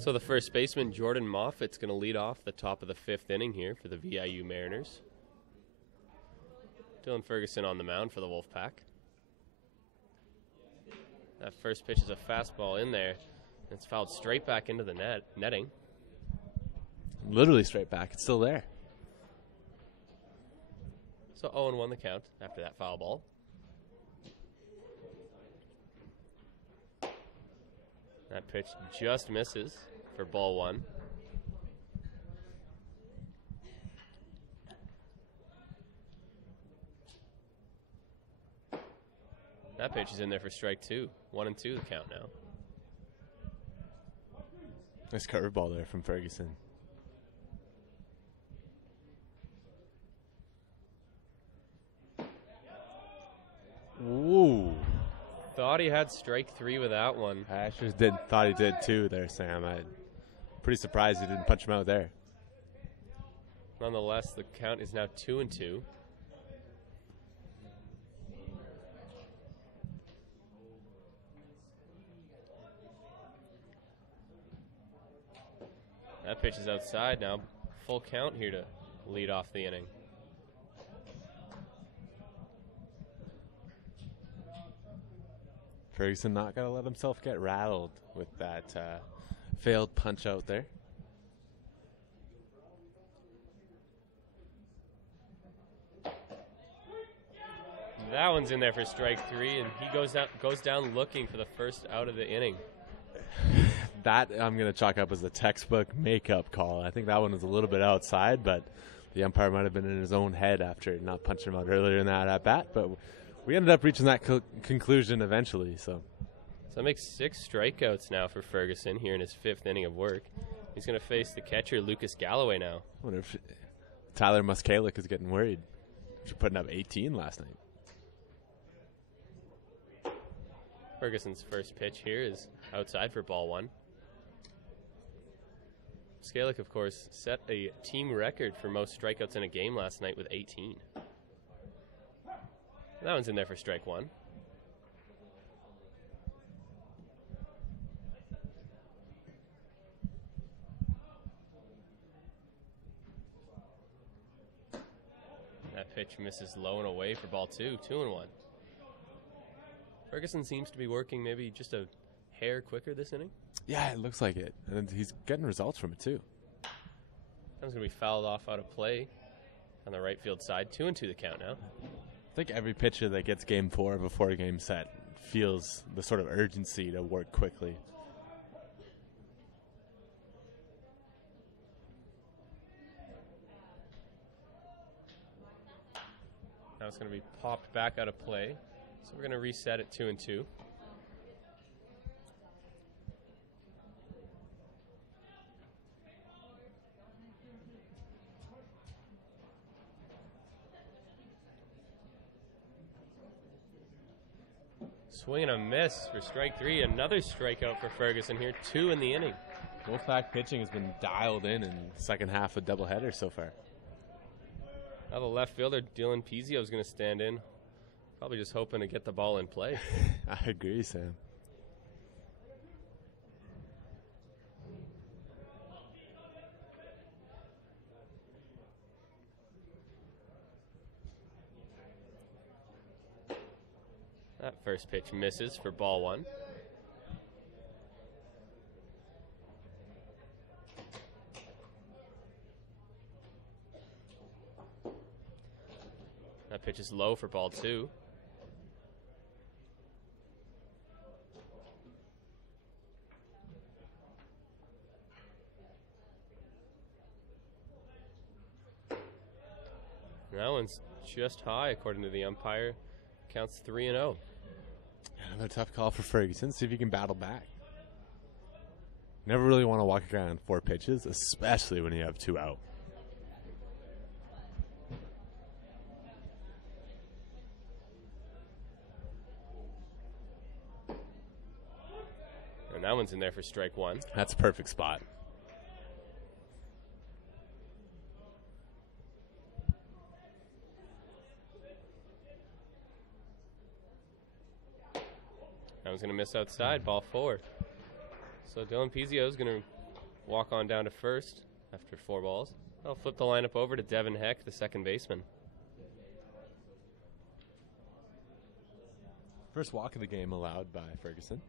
So the first baseman, Jordan Moffitt's going to lead off the top of the 5th inning here for the VIU Mariners. Dylan Ferguson on the mound for the Wolfpack. That first pitch is a fastball in there. It's fouled straight back into the netting. Literally straight back. It's still there. So 0-1 the count after that foul ball. That pitch just misses for ball 1. That pitch is in there for strike 2. 1-2 the count now. Nice curveball there from Ferguson. Ooh. Thought he had strike 3 with that one. I actually thought he did too there, Sam. I'm pretty surprised he didn't punch him out there. Nonetheless, the count is now 2-2. That pitch is outside now. Full count here to lead off the inning. Ferguson not going to let himself get rattled with that failed punch out there. That one's in there for strike 3, and he goes down looking for the first out of the inning. That I'm going to chalk up as a textbook makeup call. I think that one was a little bit outside, but the umpire might have been in his own head after not punching him out earlier in that at bat. But we ended up reaching that conclusion eventually. So that makes 6 strikeouts now for Ferguson here in his 5th inning of work. He's going to face the catcher, Lucas Galloway, now. I wonder if Tyler Muskalik is getting worried. After putting up 18 last night. Ferguson's first pitch here is outside for ball 1. Muskalik, of course, set a team record for most strikeouts in a game last night with 18. That one's in there for strike 1. That pitch misses low and away for ball 2, 2-1. Ferguson seems to be working maybe just a hair quicker this inning. Yeah, it looks like it. And he's getting results from it, too. That one's going to be fouled off out of play on the right field side. 2-2 the count now. I think every pitcher that gets game 4 before a game set feels the sort of urgency to work quickly. Now it's going to be popped back out of play. So we're going to reset at 2-2. Swing and a miss for strike 3. Another strikeout for Ferguson here. 2 in the inning. Wolfpack pitching has been dialed in the second half of doubleheader so far. Now the left fielder, Dylan Pizio, is going to stand in. Probably just hoping to get the ball in play. I agree, Sam. That first pitch misses for ball 1. That pitch is low for ball 2. That one's just high, according to the umpire. Counts 3-0. Another tough call for Ferguson. See if he can battle back. Never really want to walk around 4 pitches, especially when you have 2 out. And that one's in there for strike 1. That's a perfect spot. That one's going to miss outside, ball 4. So Dylan Pizio is going to walk on down to first after 4 balls. I'll flip the lineup over to Devin Heck, the second baseman. First walk of the game allowed by Ferguson.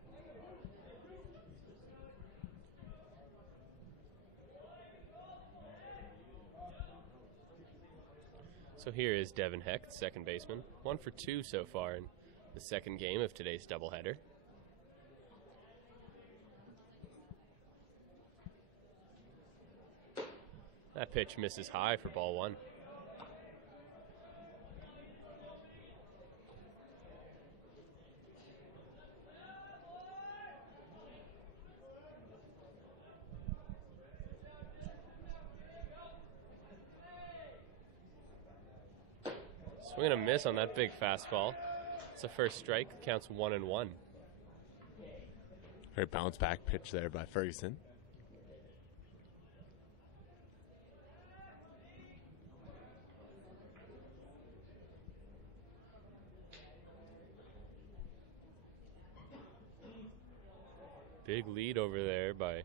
So here is Devin Heck, the second baseman. 1 for 2 so far in the second game of today's doubleheader. That pitch misses high for ball 1. Swing and a miss on that big fastball. It's the first strike. Counts 1-1. Great bounce back pitch there by Ferguson. Big lead over there by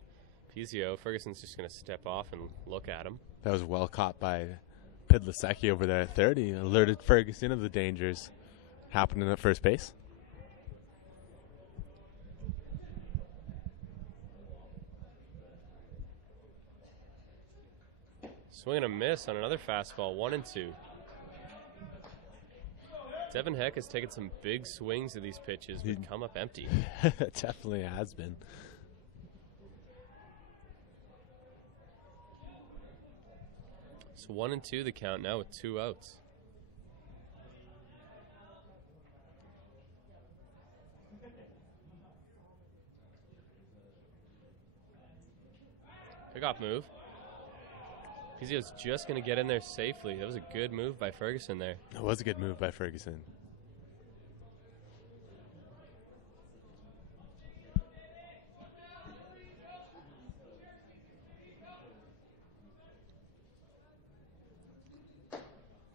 Pizio. Ferguson's just going to step off and look at him. That was well caught by Pidlasecki over there at third. He alerted Ferguson of the dangers happening at first base. Swing and a miss on another fastball, 1-2. Devin Heck has taken some big swings at these pitches, but come up empty. It definitely has been. So 1-2 the count now with 2 outs. Pickoff move. Pizio's just going to get in there safely. That was a good move by Ferguson there. It was a good move by Ferguson.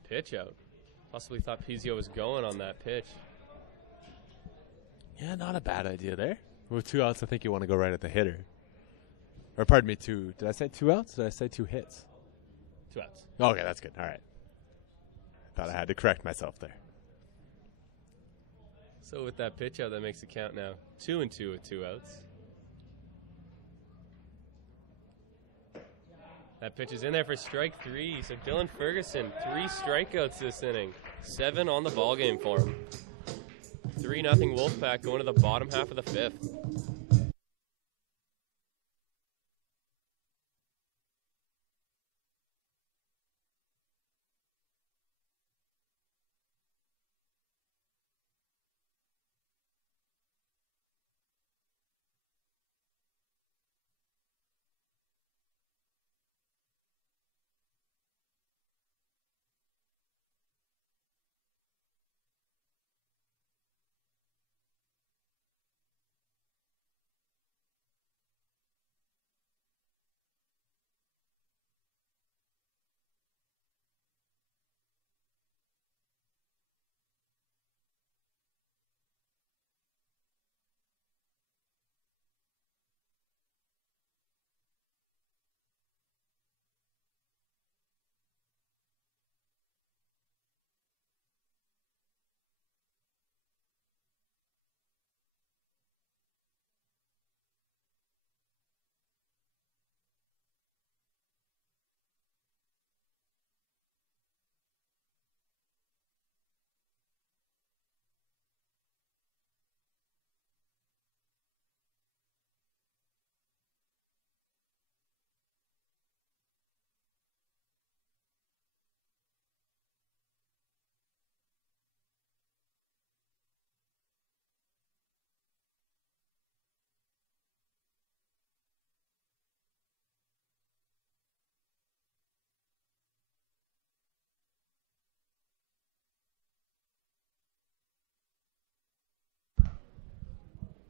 Pitch out. Possibly thought Pizio was going on that pitch. Yeah, not a bad idea there. With 2 outs, I think you want to go right at the hitter. Or pardon me, did I say 2 outs? Did I say 2 hits? 2 outs. Okay, that's good. All right. Thought I had to correct myself there. So with that pitch out, that makes the count now 2-2 with 2 outs. That pitch is in there for strike 3. So Dylan Ferguson, 3 strikeouts this inning. 7 on the ball game for him. 3-0 Wolfpack going to the bottom half of the 5th.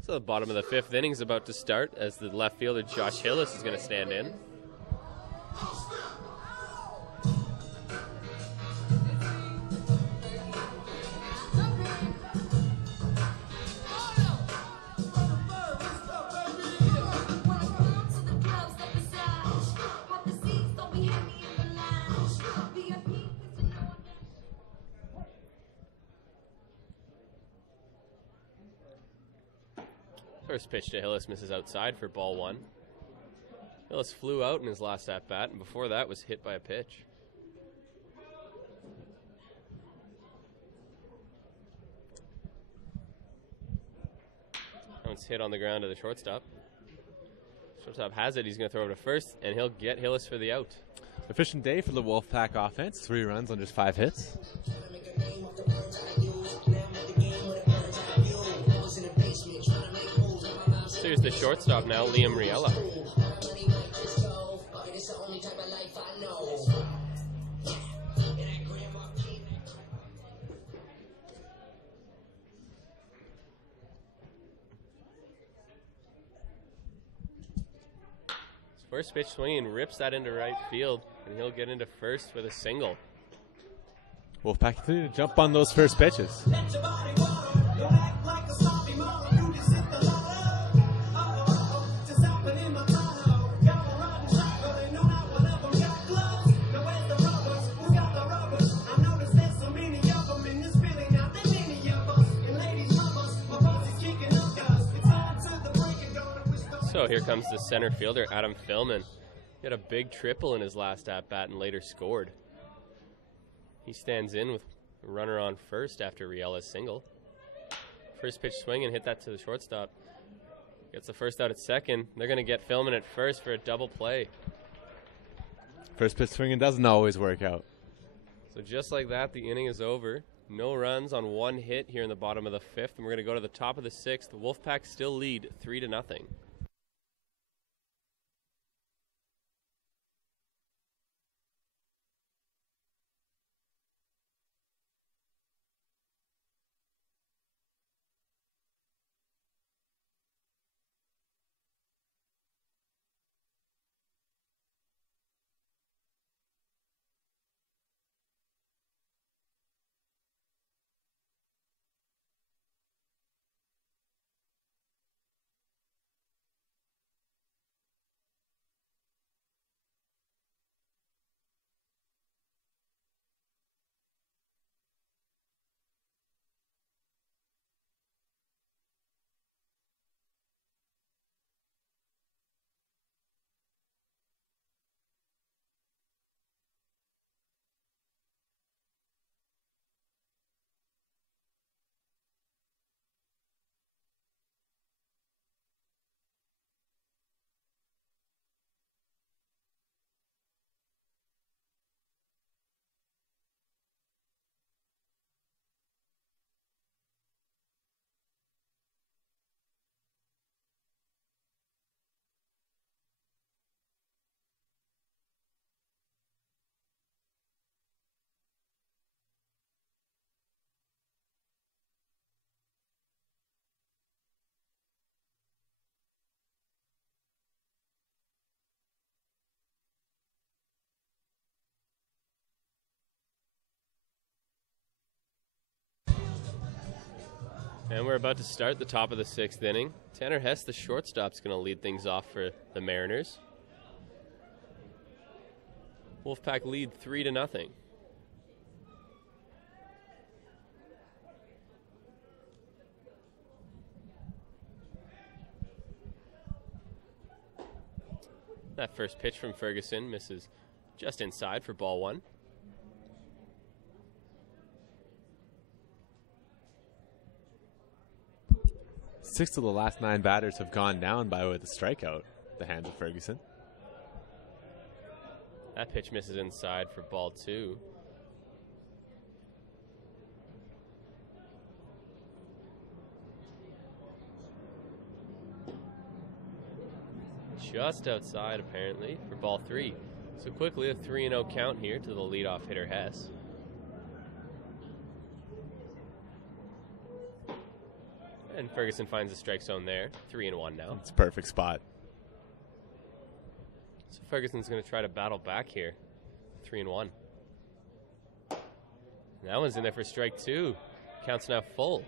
So the bottom of the 5th inning is about to start as the left fielder Josh Hillis is going to stand in. First pitch to Hillis misses outside for ball 1. Hillis flew out in his last at-bat, and before that was hit by a pitch. That one's hit on the ground to the shortstop. Shortstop has it. He's going to throw it to first, and he'll get Hillis for the out. Efficient day for the Wolfpack offense. 3 runs on just 5 hits. So here's the shortstop now, Liam Riella. First pitch swinging, rips that into right field, and he'll get into first with a single. Wolfpack continue to jump on those first pitches. So here comes the center fielder, Adam Philman. He had a big triple in his last at-bat and later scored. He stands in with a runner on first after Riella's single. First pitch swing and hit that to the shortstop. Gets the first out at second. They're going to get Philman at first for a double play. First pitch swinging doesn't always work out. So just like that, the inning is over. No runs on 1 hit here in the bottom of the 5th, and we're going to go to the top of the 6th. The Wolfpack still lead 3-0. And we're about to start the top of the 6th inning. Tanner Hess, the shortstop, is going to lead things off for the Mariners. Wolfpack lead 3-0. That first pitch from Ferguson misses just inside for ball 1. 6 of the last 9 batters have gone down by way of the strikeout, the hands of Ferguson. That pitch misses inside for ball 2. Just outside, apparently, for ball 3. So quickly, a 3-0 count here to the leadoff hitter, Hess. And Ferguson finds the strike zone there. 3-1 now. It's a perfect spot. So Ferguson's going to try to battle back here. 3-1. That one's in there for strike 2. Count's now full.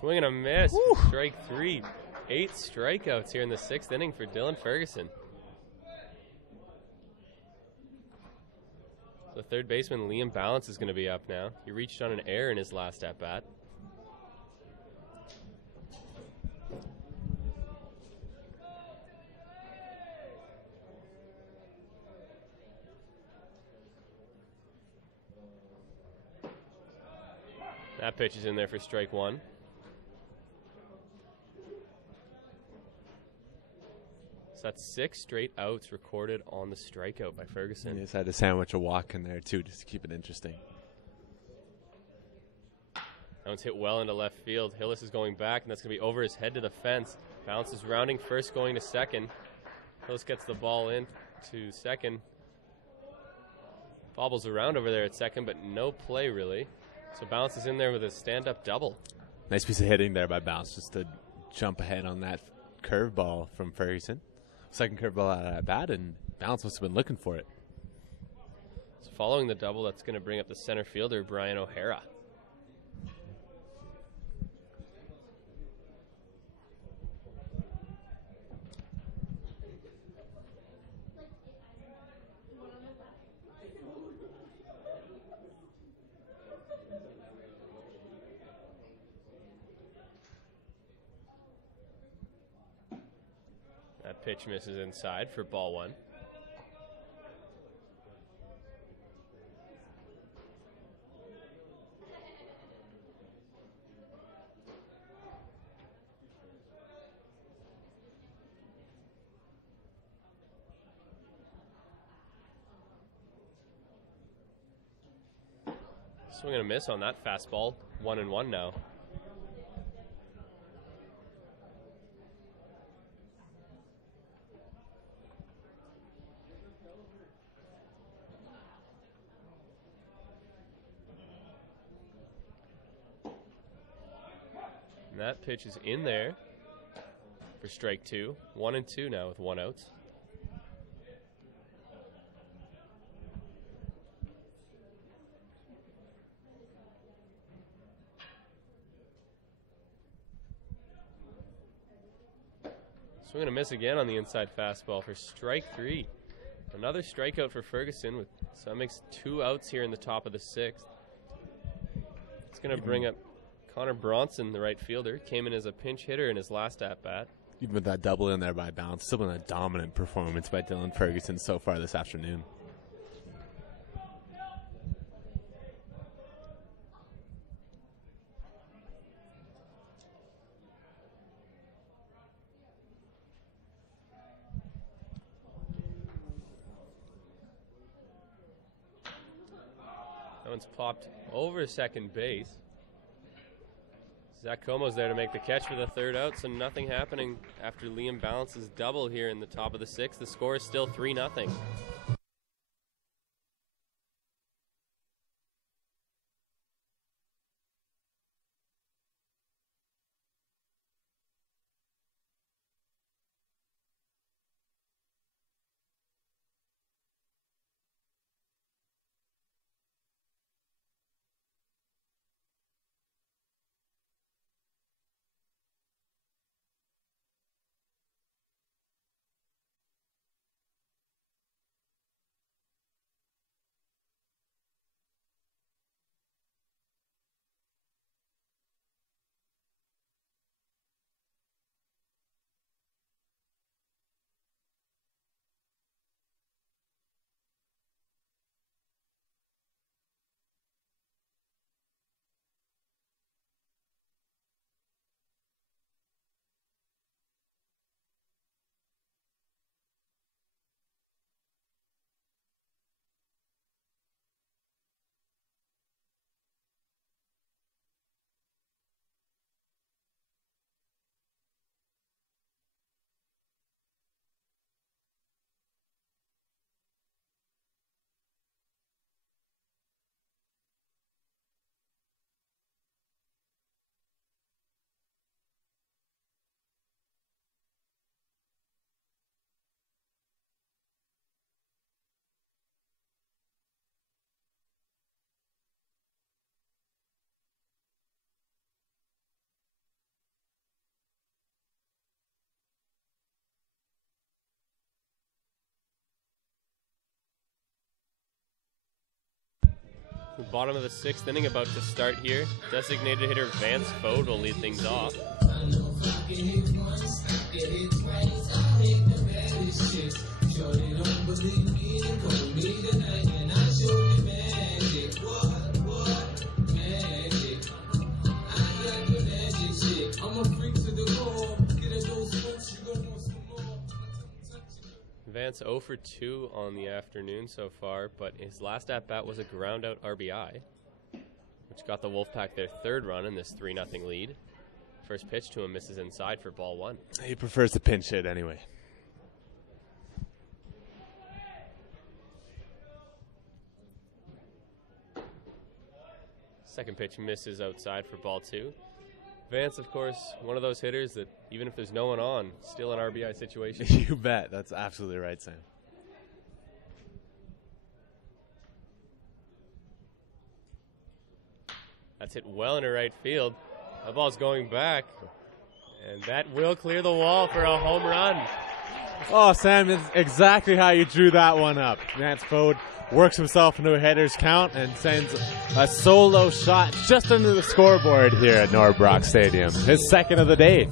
Swing and a miss. Strike 3. 8 strikeouts here in the 6th inning for Dylan Ferguson. The third baseman, Liam Balance, is going to be up now. He reached on an error in his last at-bat. That pitch is in there for strike 1. That's 6 straight outs recorded on the strikeout by Ferguson. He just had to sandwich a walk in there, too, just to keep it interesting. That one's hit well into left field. Hillis is going back, and that's going to be over his head to the fence. Bounces rounding first, going to second. Hillis gets the ball in to second. Bobbles around over there at second, but no play, really. So Bounce is in there with a stand-up double. Nice piece of hitting there by Bounce, just to jump ahead on that curveball from Ferguson. Second curveball out of that bat, and Bounce must have been looking for it. So following the double, that's going to bring up the center fielder, Brian O'Hara. That pitch misses inside for ball 1. Swing and a miss on that fastball. 1-1 now. And that pitch is in there for strike 2. 1-2 now with 1 out. Swing and a miss again on the inside fastball for strike 3. Another strikeout for Ferguson, so that makes 2 outs here in the top of the 6th. It's going to bring up Connor Bronson, the right fielder. Came in as a pinch hitter in his last at-bat. Even with that double in there by Bounce, still been a dominant performance by Dylan Ferguson so far this afternoon. That one's popped over second base. Zach Como's there to make the catch for the 3rd out, so nothing happening after Liam Balance's double here in the top of the 6th. The score is still 3-0. The bottom of the 6th inning about to start here. Designated hitter Vance Fode will lead things off. Vance 0 for 2 on the afternoon so far, but his last at-bat was a ground-out RBI, which got the Wolfpack their 3rd run in this 3-0 lead. First pitch to him misses inside for ball 1. He prefers to pinch hit anyway. Second pitch misses outside for ball 2. Vance, of course, one of those hitters that even if there's no one on, still an RBI situation. You bet. That's absolutely right, Sam. That's hit well into right field. That ball's going back, and that will clear the wall for a home run. Oh, Sam, that's exactly how you drew that one up. Vance Fode works himself into a header's count and sends a solo shot just under the scoreboard here at Norbrock Stadium. His 2nd of the day.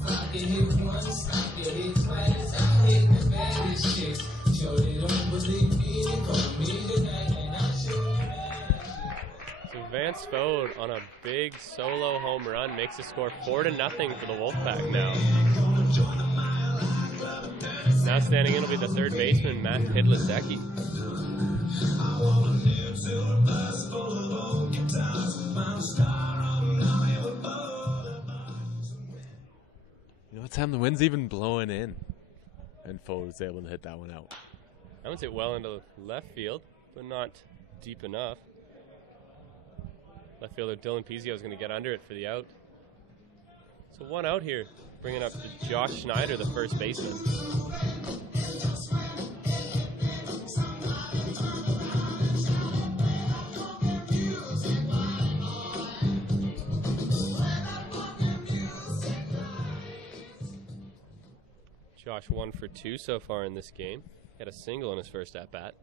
So Vance Fode on a big solo home run makes the score 4-0 for the Wolfpack now. Now standing in will be the 3rd baseman, Matt Pidlasecki. You know what, Sam? The wind's even blowing in, and Fode was able to hit that one out. That one's hit well into left field, but not deep enough. Left fielder Dylan Pizio is going to get under it for the out. So 1 out here, bringing up to Josh Schneider, the first baseman. Josh 1 for 2 so far in this game. He had a single in his first at-bat.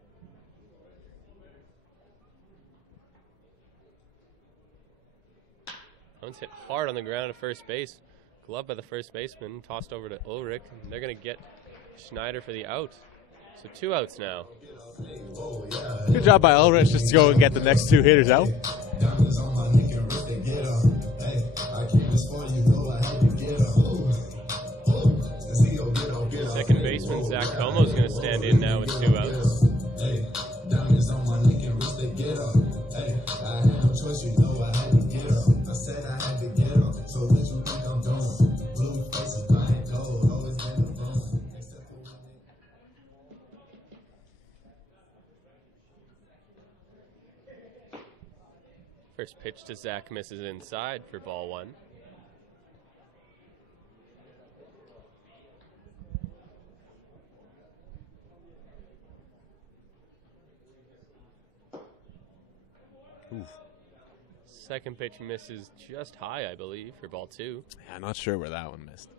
One's hit hard on the ground at first base. Glove by the first baseman, tossed over to Ulrich. And they're going to get Schneider for the out. So 2 outs now. Good job by Ulrich just to go and get the next 2 hitters out. Second baseman Zach Como is going to stand in now with 2 outs. First pitch to Zach misses inside for ball 1. Oof. Second pitch misses just high, I believe, for ball 2. Yeah, I'm not sure where that one missed.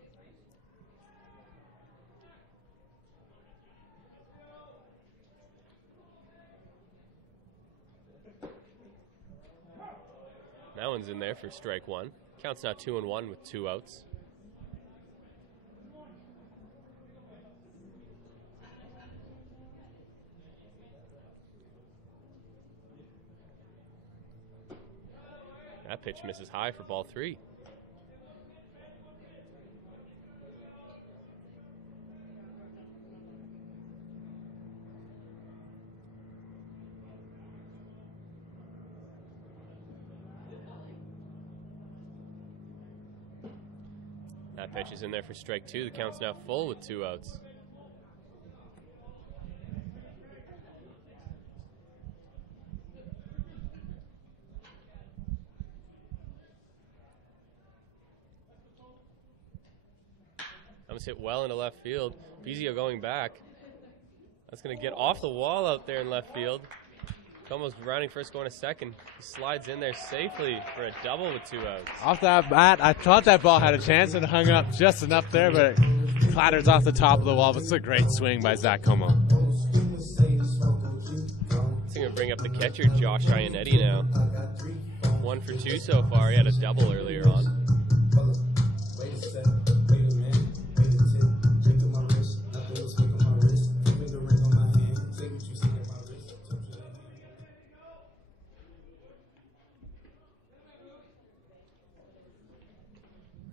That one's in there for strike 1. Counts now 2-1 with 2 outs. That pitch misses high for ball 3. That pitch is in there for strike 2. The count's now full with 2 outs. That was hit well into left field. Pizio going back. That's going to get off the wall out there in left field. Como's rounding first, going to second. He slides in there safely for a double with 2 outs. Off that bat, I thought that ball had a chance and hung up just enough there, but it clatters off the top of the wall. But it's a great swing by Zach Como. It's going to bring up the catcher, Josh Ianetti now. 1 for 2 so far. He had a double earlier on.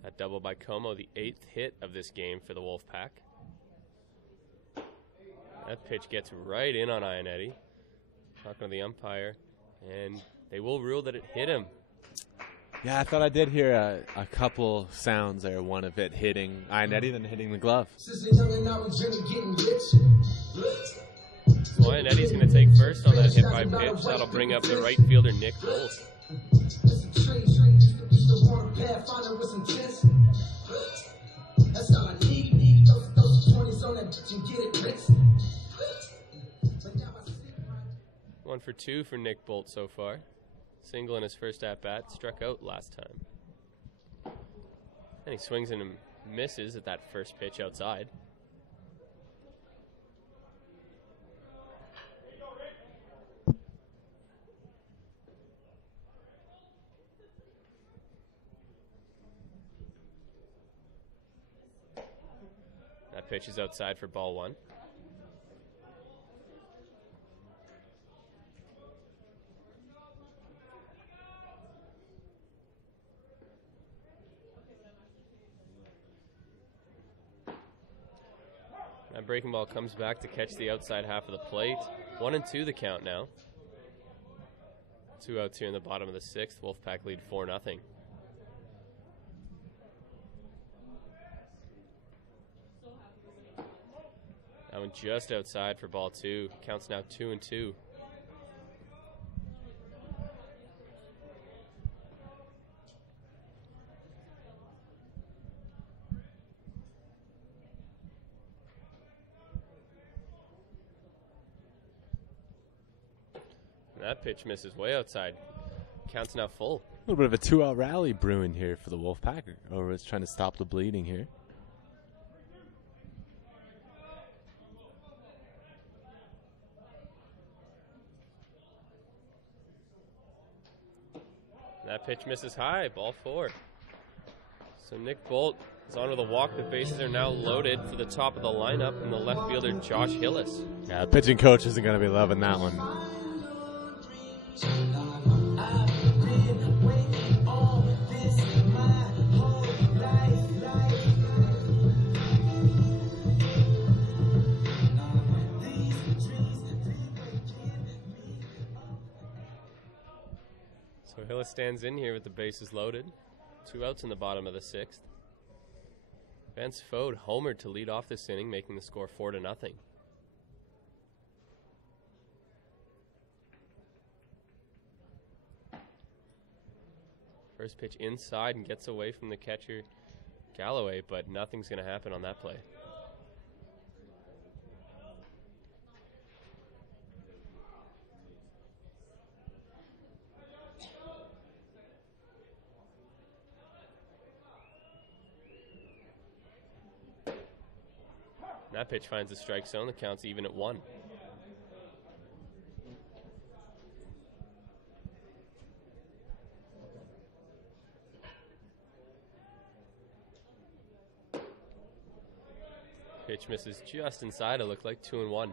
That double by Como, the 8th hit of this game for the Wolfpack. That pitch gets right in on Ionetti. Talking to the umpire, and they will rule that it hit him. Yeah, I thought I did hear a couple sounds there. One of it hitting Ionetti, then hitting the glove. So Ionetti's going to take first on that hit by pitch. That'll bring up the right fielder, Nick Bolt. One for 2 for Nick Bolt so far. Single in his first at-bat, struck out last time. And he swings and misses at that first pitch outside. That pitch is outside for ball 1. That breaking ball comes back to catch the outside half of the plate. 1-2 the count now. 2 outs here in the bottom of the 6th. Wolfpack lead 4-0. That one just outside for ball 2. Counts now 2-2. That pitch misses way outside. Counts now full. A little bit of a 2-out rally brewing here for the Wolfpack. Or it's trying to stop the bleeding here. That pitch misses high, ball 4. So Nick Bolt is on with a walk. The bases are now loaded for the top of the lineup, and the left fielder, Josh Hillis. Yeah, the pitching coach isn't going to be loving that one. So Hillis stands in here with the bases loaded. 2 outs in the bottom of the 6th. Vance Fode homered to lead off this inning, making the score 4-0. First pitch inside and gets away from the catcher, Galloway, but nothing's going to happen on that play. That pitch finds the strike zone. The count's even at 1. Pitch misses just inside. It looked like 2-1.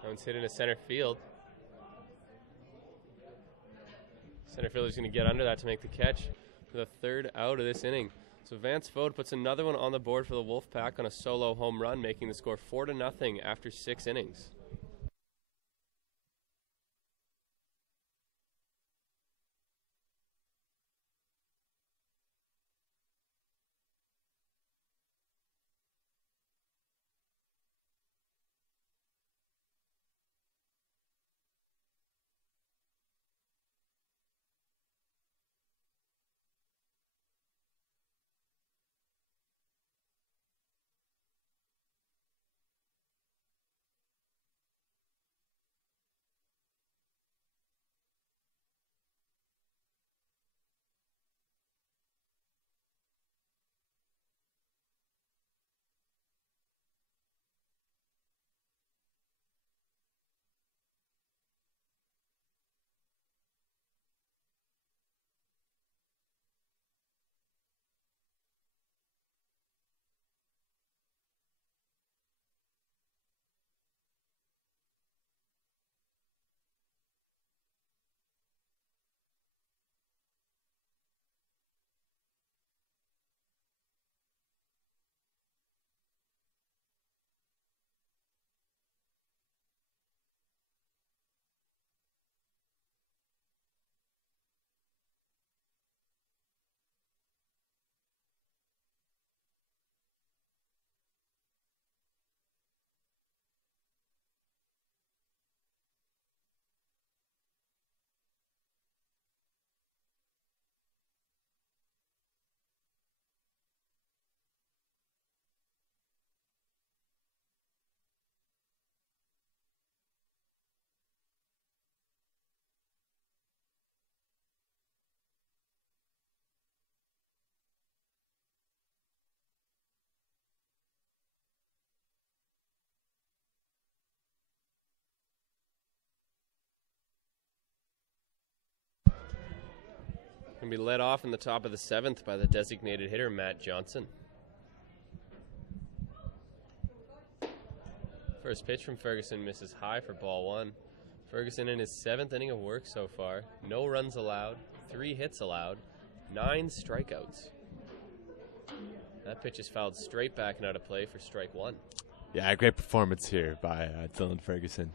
That one's hit into center field. Center fielder's going to get under that to make the catch for the 3rd out of this inning. So Vance Fode puts another one on the board for the Wolfpack on a solo home run, making the score 4-0 after 6 innings. Going to be led off in the top of the 7th by the designated hitter, Matt Johnson. First pitch from Ferguson misses high for ball 1. Ferguson in his 7th inning of work so far. No runs allowed, 3 hits allowed, 9 strikeouts. That pitch is fouled straight back and out of play for strike 1. Yeah, great performance here by Dylan Ferguson.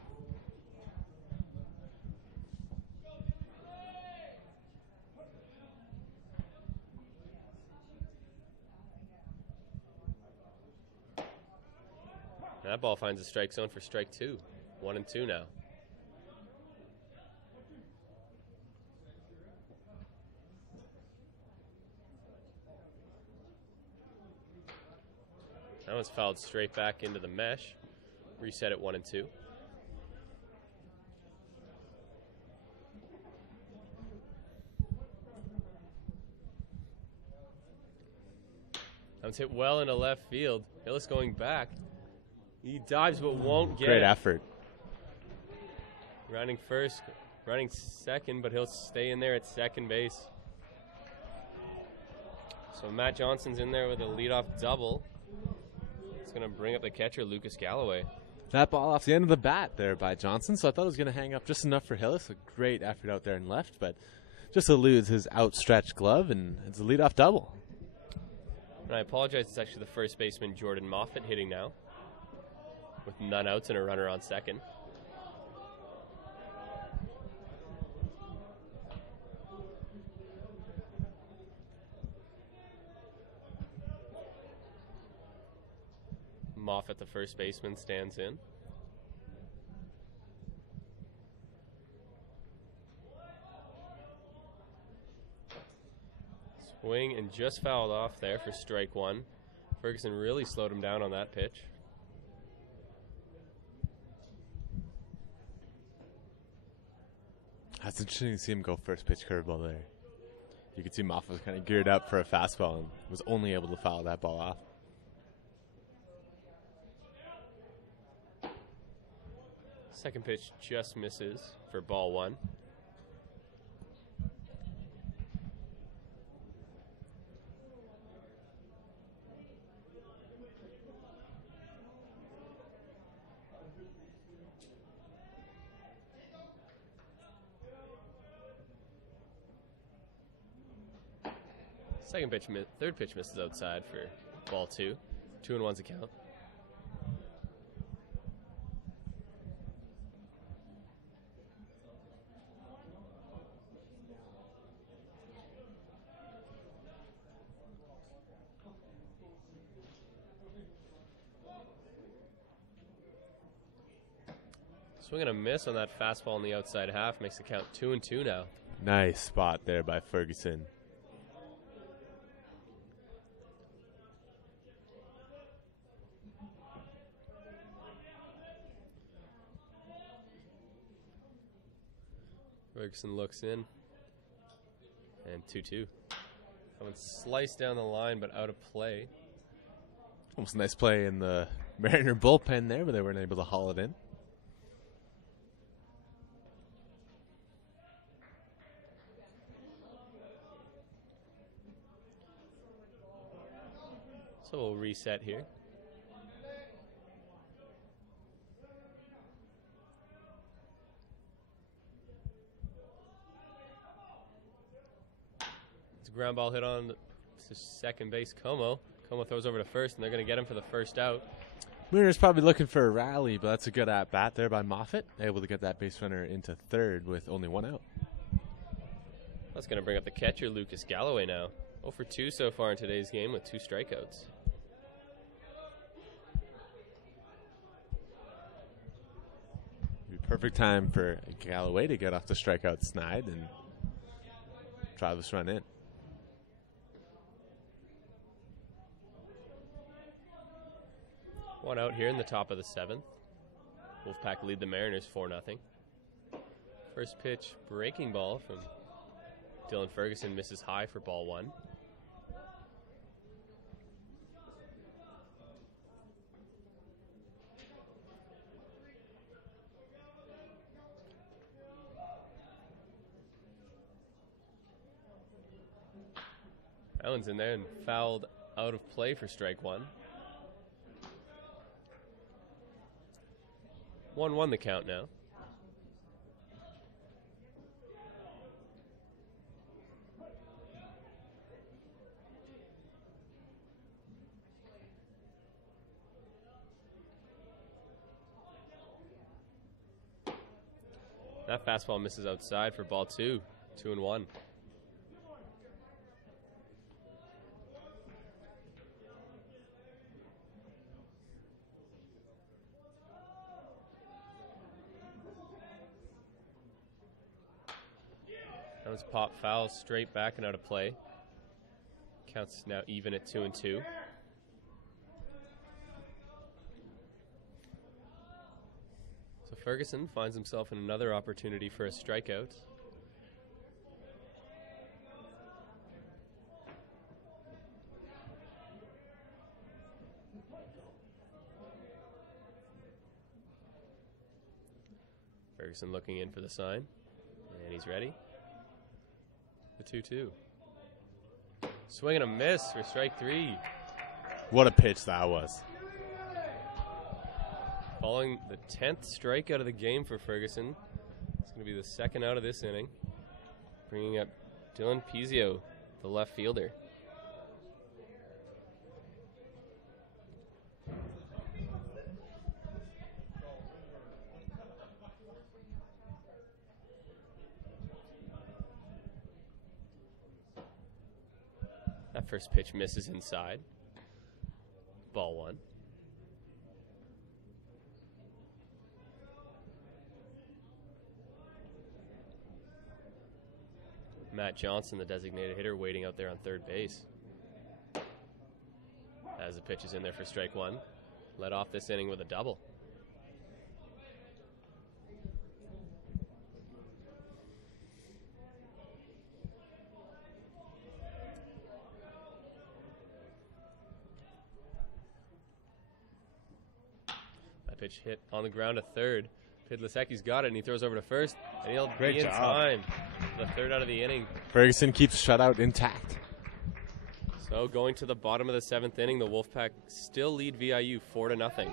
That ball finds the strike zone for strike 2. 1-2 now. That one's fouled straight back into the mesh. Reset at 1-2. That one's hit well into left field. Hillis going back. He dives but won't get it. Great effort. Running first, running second, but he'll stay in there at second base. So Matt Johnson's in there with a leadoff double. It's going to bring up the catcher, Lucas Galloway. That ball off the end of the bat there by Johnson, so I thought it was going to hang up just enough for Hillis. A great effort out there in left, but just eludes his outstretched glove, and it's a leadoff double. And I apologize, it's actually the first baseman, Jordan Moffett, hitting now, with none outs and a runner on second. Moffett, the first baseman, stands in. Swing and just fouled off there for strike 1. Ferguson really slowed him down on that pitch. That's interesting to see him go first pitch curveball there. You could see Moffett was kind of geared up for a fastball and was only able to foul that ball off. Second pitch just misses for ball 1. Third pitch misses outside for ball 2. 2-1's a count. Swing and a miss on that fastball in the outside half makes the count 2-2 now. Nice spot there by Ferguson. Ferguson looks in, and 2-2. That one sliced down the line, but out of play. Almost a nice play in the Mariner bullpen there, but they weren't able to haul it in. So we'll reset here. Ground ball hit on second base, Como. Como throws over to first, and they're going to get him for the first out. Mariners probably looking for a rally, but that's a good at-bat there by Moffett. Able to get that base runner into third with only 1 out. That's going to bring up the catcher, Lucas Galloway now. 0 for 2 so far in today's game with 2 strikeouts. Perfect time for Galloway to get off the strikeout snide and try this run in. One out here in the top of the 7th. Wolfpack lead the Mariners 4-0. First pitch, breaking ball from Dylan Ferguson, misses high for ball 1. That one's in there and fouled out of play for strike one. 1-1 the count now. That fastball misses outside for ball two. 2-1. That was pop foul straight back and out of play. Counts now even at 2-2. So Ferguson finds himself in another opportunity for a strikeout. Ferguson looking in for the sign, and he's ready. The 2-2. Swing and a miss for strike three. What a pitch that was. Following the 10th strikeout of the game for Ferguson. It's going to be the second out of this inning. Bringing up Dylan Pizio, the left fielder. That first pitch misses inside. Ball one. Matt Johnson, the designated hitter, waiting out there on third base. As the pitch is in there for strike one. Led off this inning with a double. That pitch hit on the ground to third. Pidlasecki's got it, and he throws over to first, and he'll be in time. The third out of the inning. Ferguson keeps shutout intact. So going to the bottom of the seventh inning, the Wolfpack still lead VIU 4-0.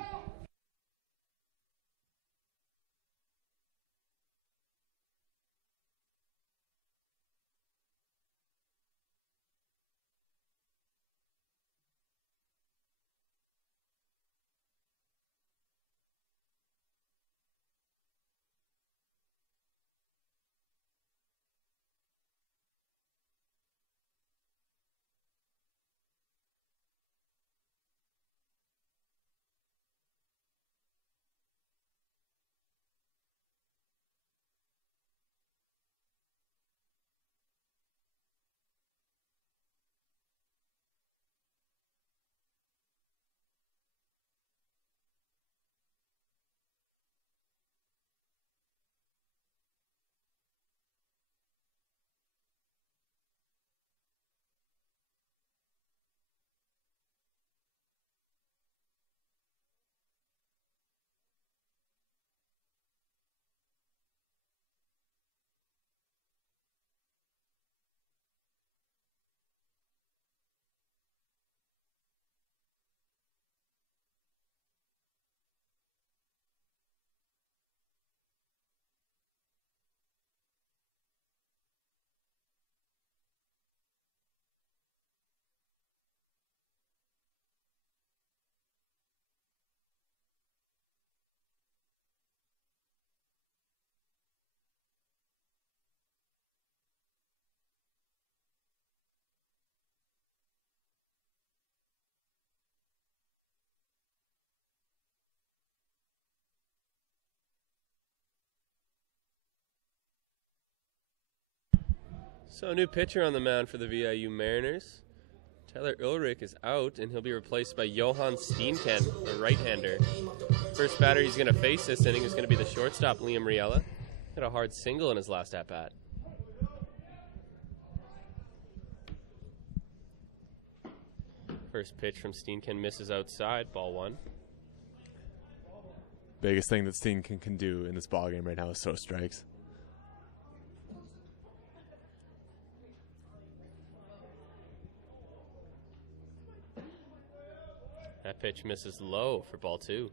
So a new pitcher on the mound for the VIU Mariners. Tyler Ulrich is out, and he'll be replaced by Johan Steenken, a right-hander. First batter he's going to face this inning is going to be the shortstop, Liam Riella. Had a hard single in his last at-bat. First pitch from Steenken misses outside, ball one. Biggest thing that Steenken can do in this ballgame right now is throw strikes. That pitch misses low for ball 2.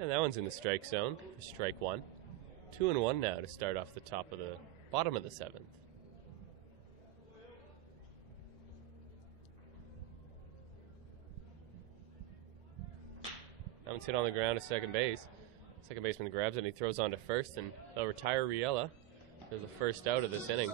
And that one's in the strike zone for strike 1. 2-1 now to start off the bottom of the 7th. That one's hit on the ground to second base. Second baseman grabs it and he throws on to first, and they'll retire Riella for the first out of this inning.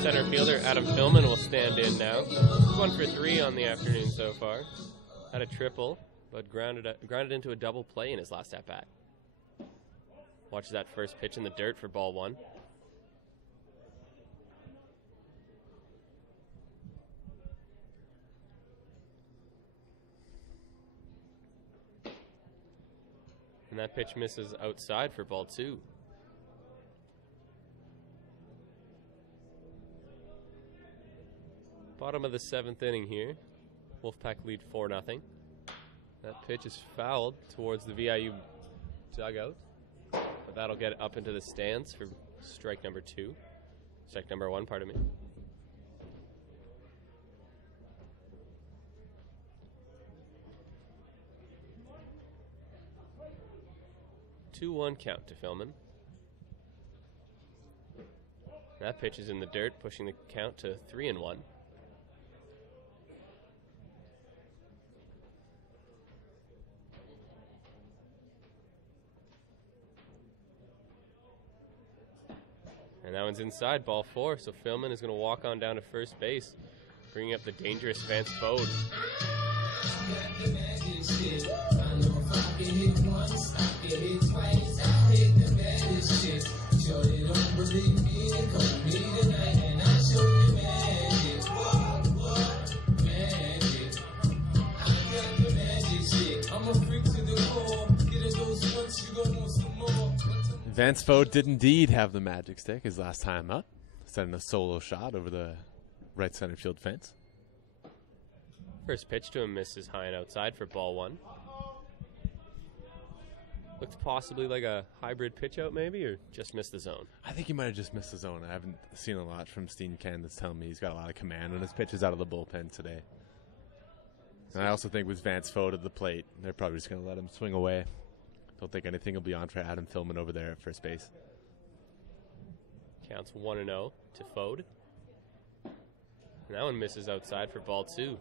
Center fielder Adam Philman will stand in now. 1 for 3 on the afternoon so far. Had a triple, but grounded into a double play in his last at-bat. Watch that first pitch in the dirt for ball 1. And that pitch misses outside for ball 2. Bottom of the 7th inning here. Wolfpack lead 4-0. That pitch is fouled towards the VIU dugout. But that'll get up into the stands for strike number 2. Strike number 1, pardon me. Two-one count to Philman. That pitch is in the dirt, pushing the count to 3-1. And that one's inside, ball 4. So Philman is going to walk on down to first base, bringing up the dangerous Vance Bode. Vance Foe did indeed have the magic stick his last time up, setting a solo shot over the right center field fence. First pitch to him misses high and outside for ball 1. Looked possibly like a hybrid pitch out maybe, or just missed the zone? I think he might have just missed the zone. I haven't seen a lot from Steenken that's telling me he's got a lot of command on his pitches out of the bullpen today. And I also think with Vance Foe at the plate, they're probably just going to let him swing away. Don't think anything will be on for Adam Philman over there at first base. Counts 1-0 to Fode. And that one misses outside for ball 2.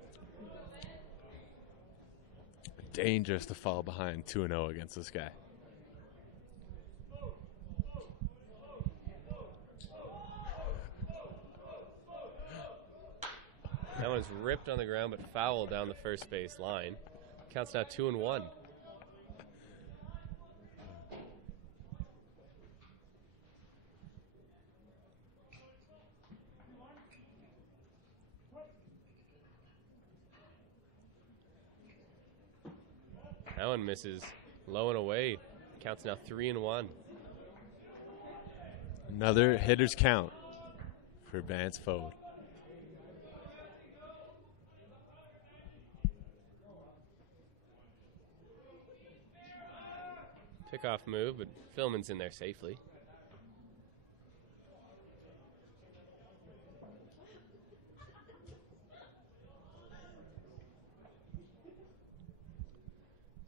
Dangerous to fall behind 2-0 against this guy. That one's ripped on the ground but foul down the first base line. Counts now 2-1. That one misses low and away. Counts now 3-1. Another hitter's count for Vance Foe. Pickoff move, but Philman's in there safely.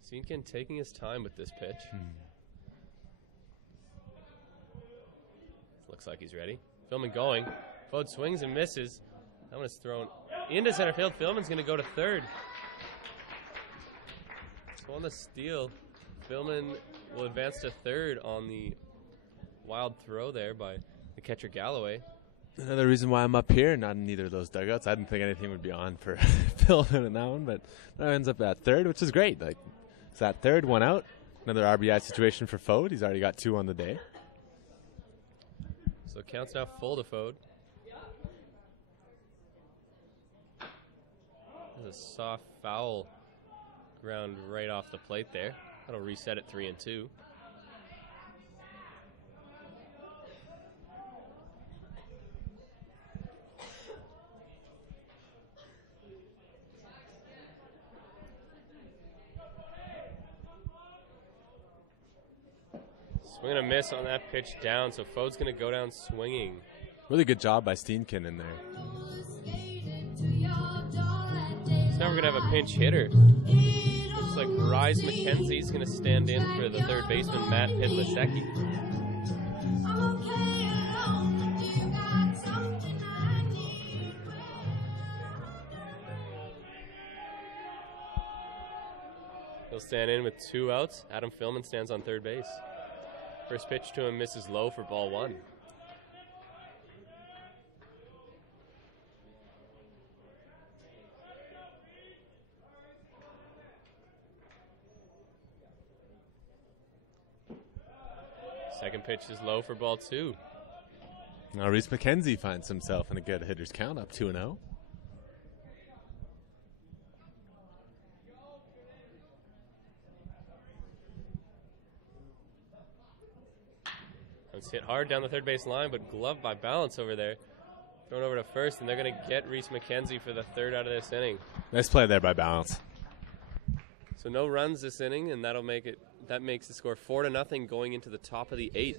Steenken taking his time with this pitch. Looks like he's ready. Philman going. Fode swings and misses. That one is thrown into center field. Philman's going to go to third. So on the steal, Philman will advance to third on the wild throw there by the catcher Galloway. Another reason why I'm up here, not in either of those dugouts. I didn't think anything would be on for Philman in that one, but that ends up at third, which is great. Like, it's that third, one out. Another RBI situation for Fode. He's already got 2 on the day. So counts now full to Fode. There's a soft foul ground right off the plate there. That'll reset at 3-2. Swing and a miss on that pitch down, so Fode's going to go down swinging. Really good job by Steenkin in there. So now we're going to have a pinch hitter. Looks like Rise McKenzie's going to stand in for the third baseman, Matt Pidlasecki. He'll stand in with 2 outs. Adam Philman stands on third base. First pitch to him misses low for ball 1. Second pitch is low for ball 2. Now Reese McKenzie finds himself in a good hitter's count, up 2-0. It's hit hard down the third base line, but gloved by Balance over there. Thrown over to first, and they're going to get Reese McKenzie for the third out of this inning. Nice play there by Balance. So no runs this inning, and that makes the score 4-0 going into the top of the 8th.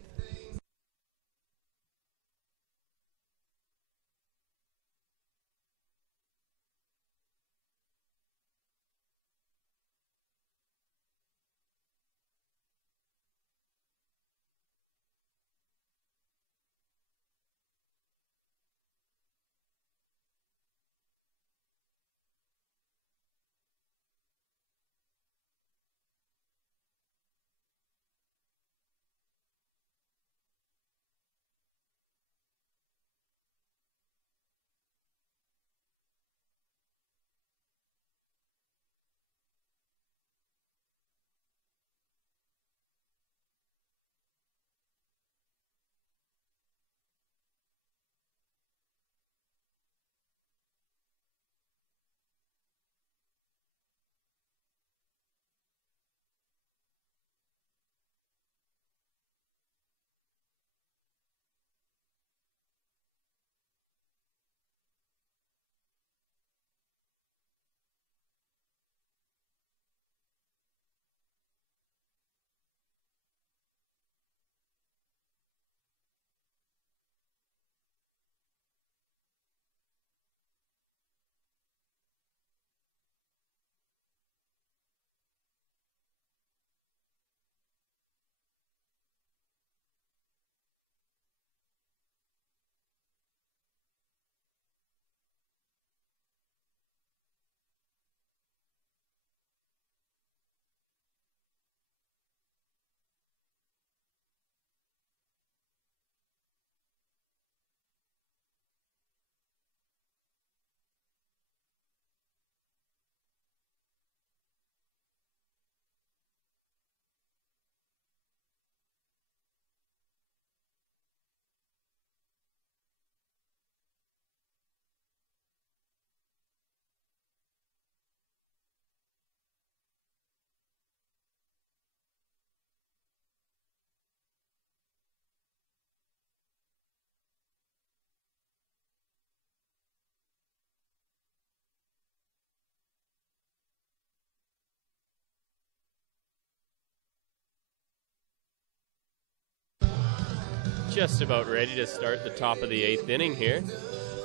Just about ready to start the top of the 8th inning here.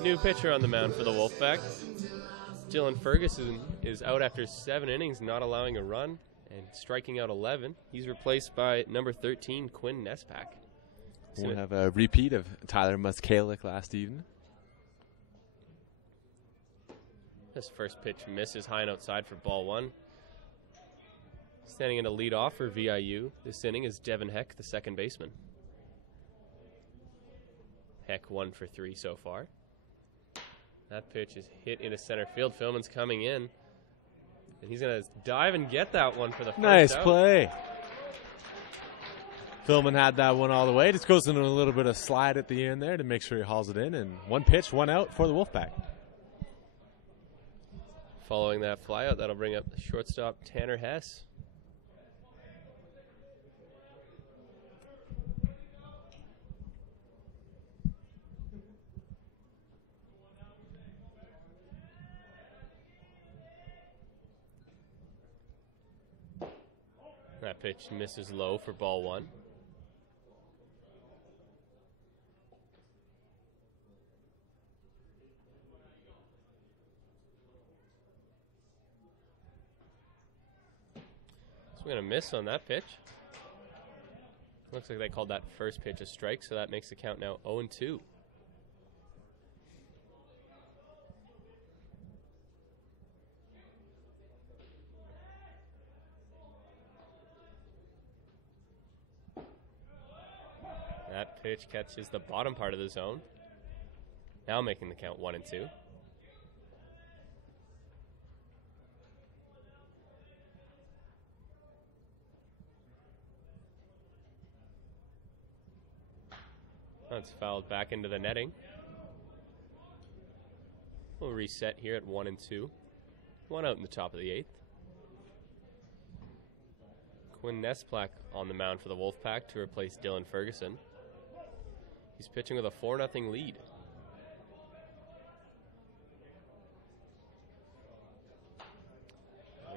New pitcher on the mound for the Wolfpack. Dylan Ferguson is out after 7 innings, not allowing a run and striking out 11. He's replaced by number 13, Quinn Nespak. We'll have a repeat of Tyler Muskalik last evening. This first pitch misses high and outside for ball 1. Standing in to lead off for VIU this inning is Devin Heck, the second baseman. Heck 1 for 3 so far. That pitch is hit into center field. Philman's coming in, and he's going to dive and get that one for the first Nice out. play. Philman had that one all the way. Just goes into a little bit of slide at the end there to make sure he hauls it in, and 1 pitch, 1 out for the Wolfpack. Following that flyout, that'll bring up shortstop Tanner Hess. That pitch misses low for ball 1. Swing and a miss on that pitch. Looks like they called that first pitch a strike, so that makes the count now 0-2. That pitch catches the bottom part of the zone. Now making the count 1-2. That's fouled back into the netting. We'll reset here at 1-2. 1 out in the top of the 8th. Quinn Nesplack on the mound for the Wolfpack to replace Dylan Ferguson. He's pitching with a 4-0 lead.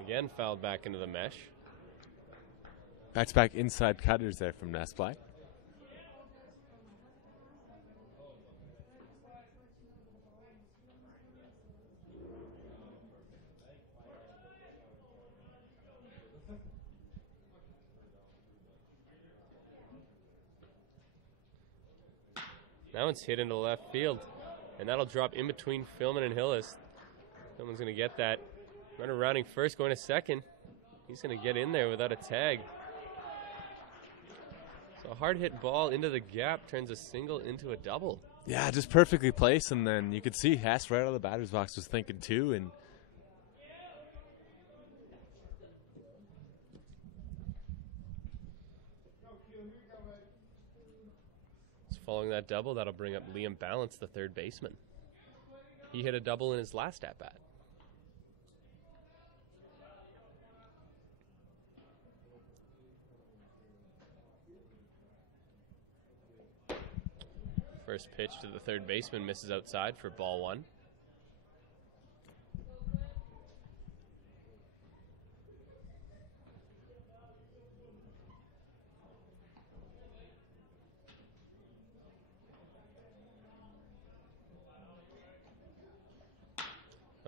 Again, fouled back into the mesh. Back-to-back inside cutters there from Nesplack. Now it's hit into left field, and that'll drop in between Philman and Hillis. Someone's going to get that. Runner rounding first, going to second. He's going to get in there without a tag. So a hard hit ball into the gap turns a single into a double. Yeah, just perfectly placed, and then you could see Hess right out of the batter's box was thinking too, and following that double, that'll bring up Liam Balance, the third baseman. He hit a double in his last at-bat. First pitch to the third baseman misses outside for ball 1.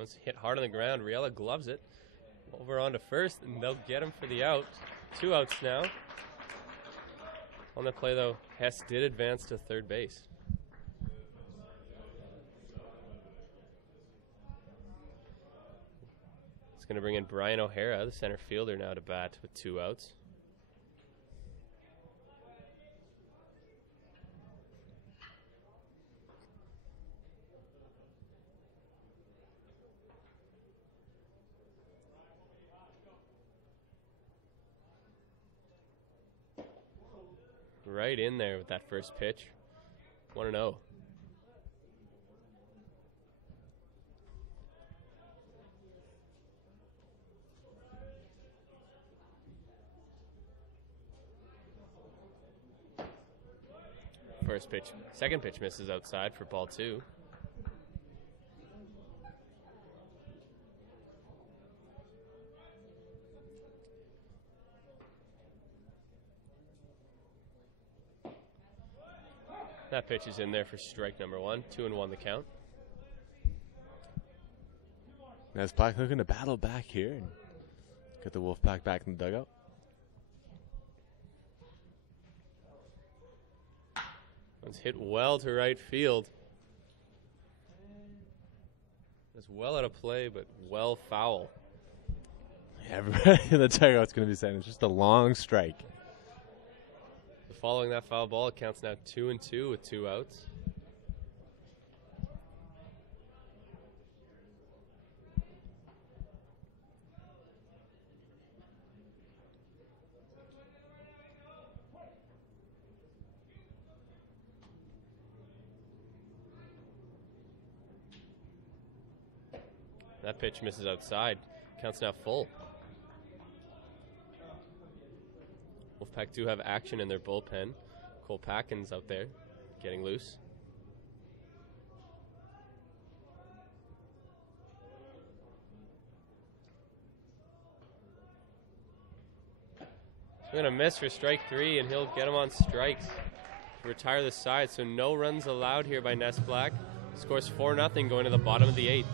It's hit hard on the ground. Riella gloves it. Over onto first, and they'll get him for the out. 2 outs now. On the play, though, Hess did advance to third base. It's going to bring in Brian O'Hara, the center fielder, now to bat with 2 outs. Right in there with that first pitch. 1-0. First pitch, second pitch misses outside for ball 2. That pitch is in there for strike number 1. 2-1 the count. Nesplack looking to battle back here and get the Wolfpack back in the dugout. It's hit well to right field. It's well out of play, but well foul. Yeah, everybody in the dugout's going to be saying it's just a long strike. Following that foul ball, it counts now 2-2 with 2 outs. That pitch misses outside. Counts now full. Wolfpack do have action in their bullpen. Cole Packin's out there getting loose. He's going to miss for strike 3, and he'll get him on strikes to retire the side. So no runs allowed here by Nesplack. Scores 4-0 going to the bottom of the 8th.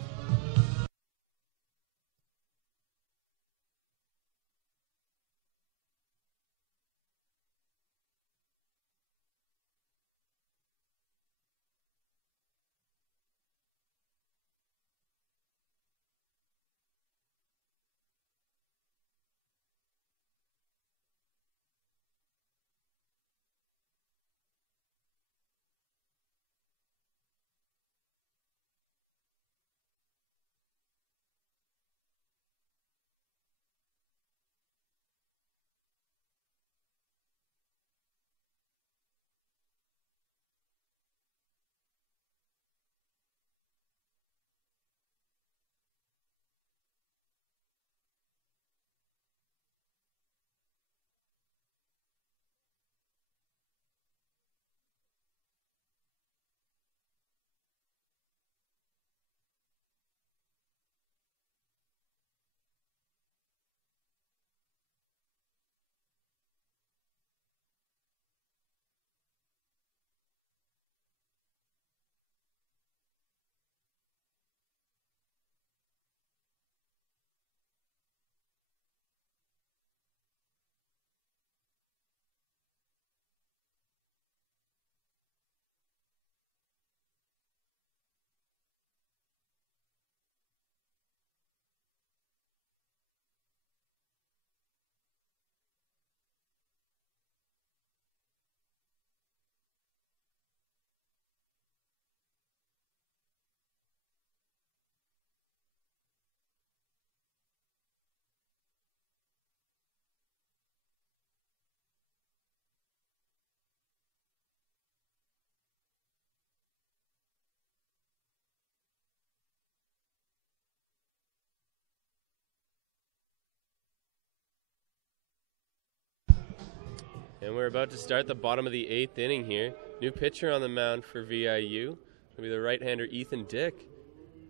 And we're about to start the bottom of the 8th inning here. New pitcher on the mound for VIU. It'll be the right-hander Ethan Dick.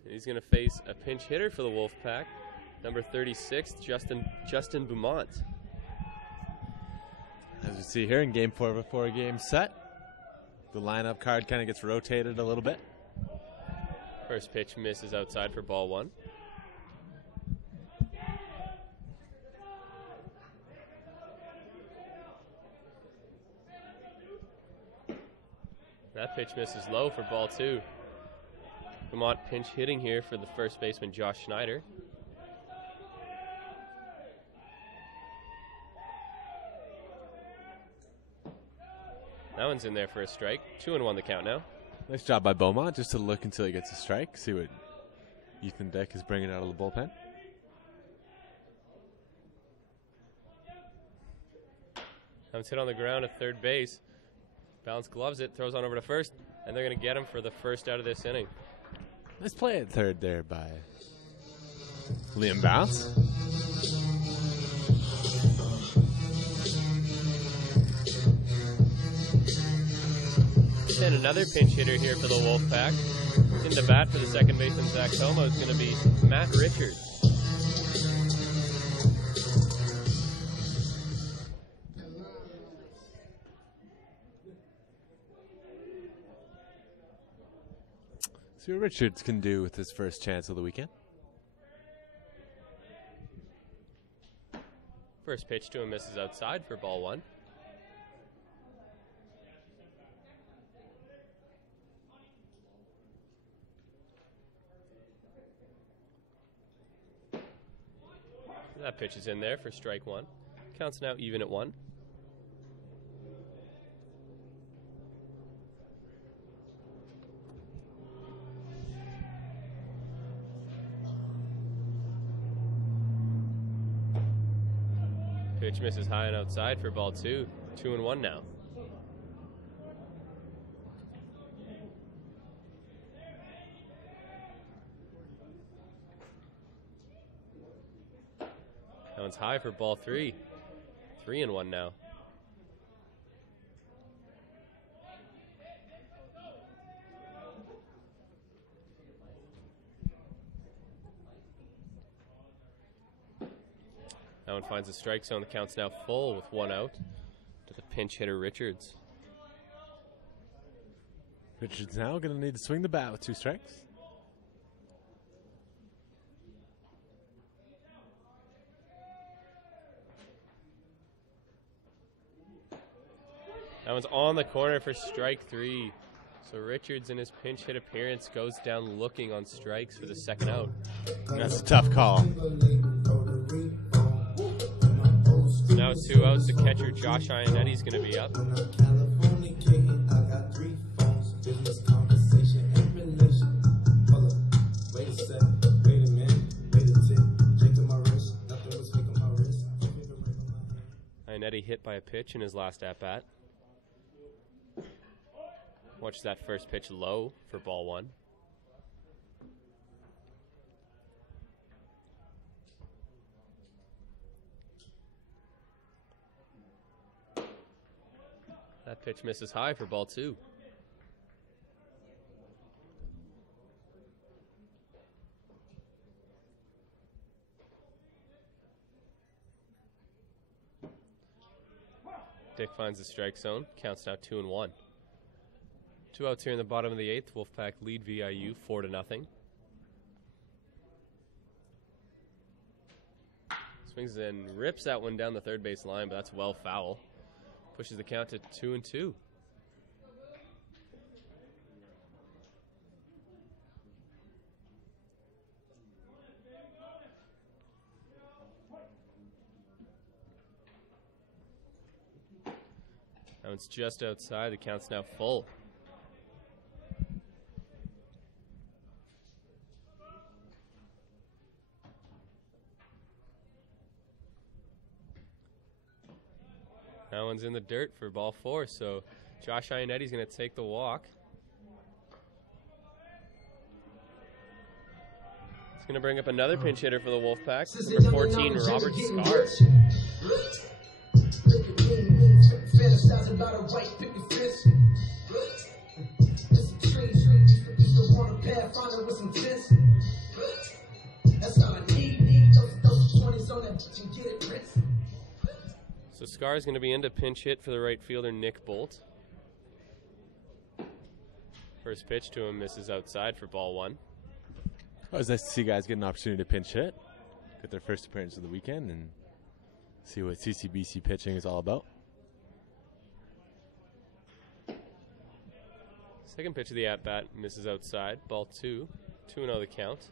And he's going to face a pinch hitter for the Wolfpack, number 36, Justin Beaumont. As you see here in Game 4 of a 4-game set, the lineup card kind of gets rotated a little bit. First pitch misses outside for ball 1. That pitch misses low for ball 2. Beaumont pinch hitting here for the first baseman, Josh Schneider. That one's in there for a strike. 2-1 the count now. Nice job by Beaumont just to look until he gets a strike, see what Ethan Dick is bringing out of the bullpen. That one's hit on the ground at third base. Bounce gloves it, throws on over to first, and they're going to get him for the first out of this inning. Nice play at third there by Liam Bounce. And another pinch hitter here for the Wolfpack. In the bat for the second baseman, Zach Como, is going to be Matt Richards. See what Richards can do with his first chance of the weekend. First pitch to him misses outside for ball 1. That pitch is in there for strike 1. Counts now even at 1. Pitch misses high and outside for ball 2. 2-1 now. That one's high for ball 3. 3-1 now. That one finds a strike zone. The count's now full with 1 out to the pinch hitter Richards. Richards now going to need to swing the bat with 2 strikes. That one's on the corner for strike 3. So Richards in his pinch hit appearance goes down looking on strikes for the second out. That's a tough call. Now 2 outs. The catcher Josh Iannetti's going to be up. Iannetti hit by a pitch in his last at-bat. Watch that first pitch low for ball 1. That pitch misses high for ball 2. Dick finds the strike zone. Counts now 2-1. 2 outs here in the bottom of the 8th. Wolfpack lead VIU 4-0. Swings and rips that one down the third base line, but that's well foul. Pushes the count to 2-2. That one's just outside. The count's now full. That one's in the dirt for ball 4, so Josh Iannetti's going to take the walk. It's going to bring up another pinch hitter for the Wolfpack, number 14, Robert Scar. So Scar is going to be in to pinch hit for the right fielder, Nick Bolt. First pitch to him misses outside for ball one. Oh, it's nice to see guys get an opportunity to pinch hit, get their first appearance of the weekend, and see what CCBC pitching is all about. Second pitch of the at-bat misses outside. Ball two. 2-0 the count.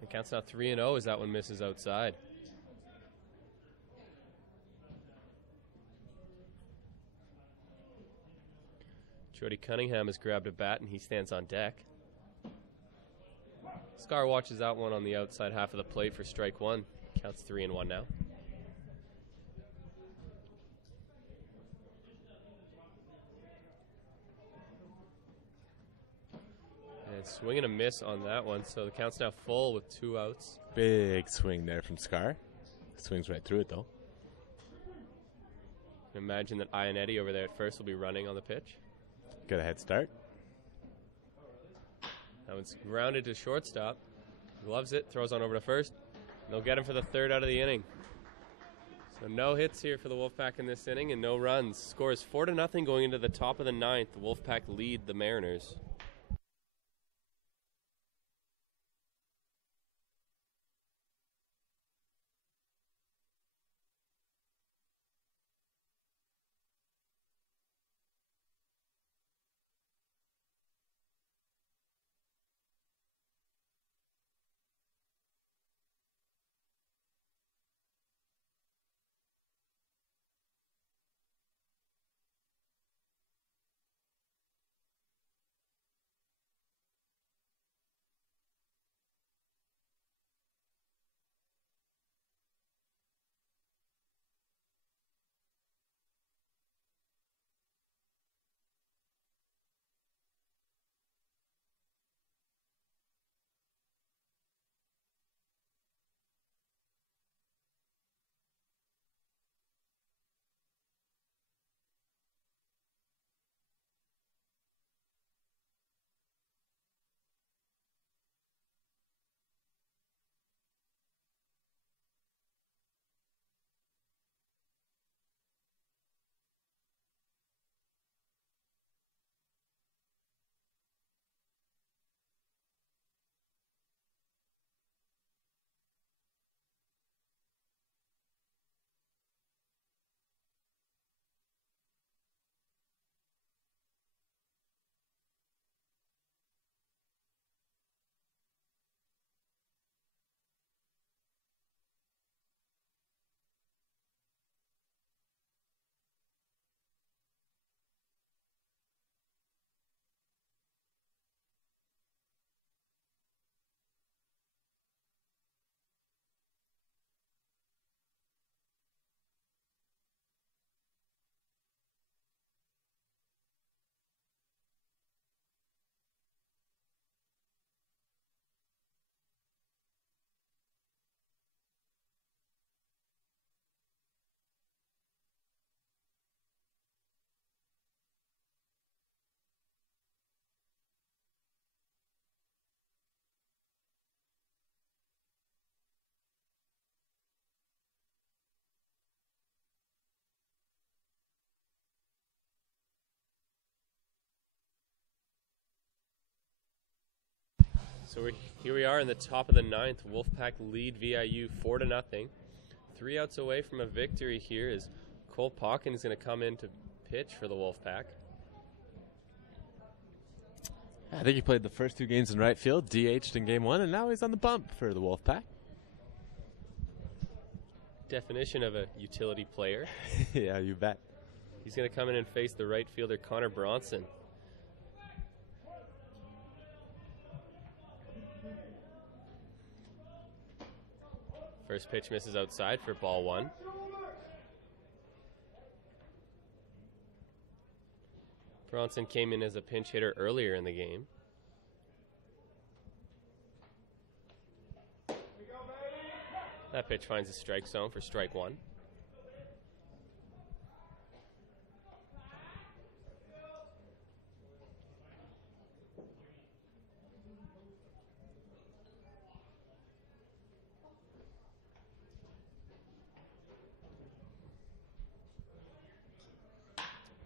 And counts now 3-0 as that one misses outside. Jody Cunningham has grabbed a bat and he stands on deck. Scar watches that one on the outside half of the plate for strike one. Counts 3-1 now. And swing and a miss on that one, so the count's now full with 2 outs. Big swing there from Scar. Swings right through it, though. Imagine that Ionetti over there at first will be running on the pitch. Got a head start. That one's grounded to shortstop. Gloves it, throws on over to first. They'll get him for the third out of the inning. So no hits here for the Wolfpack in this inning and no runs. Score is 4-0 going into the top of the ninth. The Wolfpack lead the Mariners. So here we are in the top of the ninth. Wolfpack lead VIU 4-0. 3 outs away from a victory here as Cole Pauken is going to come in to pitch for the Wolfpack. I think he played the first 2 games in right field, DH'd in game 1, and now he's on the bump for the Wolfpack. Definition of a utility player. Yeah, you bet. He's going to come in and face the right fielder, Connor Bronson. First pitch misses outside for ball one. Bronson came in as a pinch hitter earlier in the game. That pitch finds the strike zone for strike one.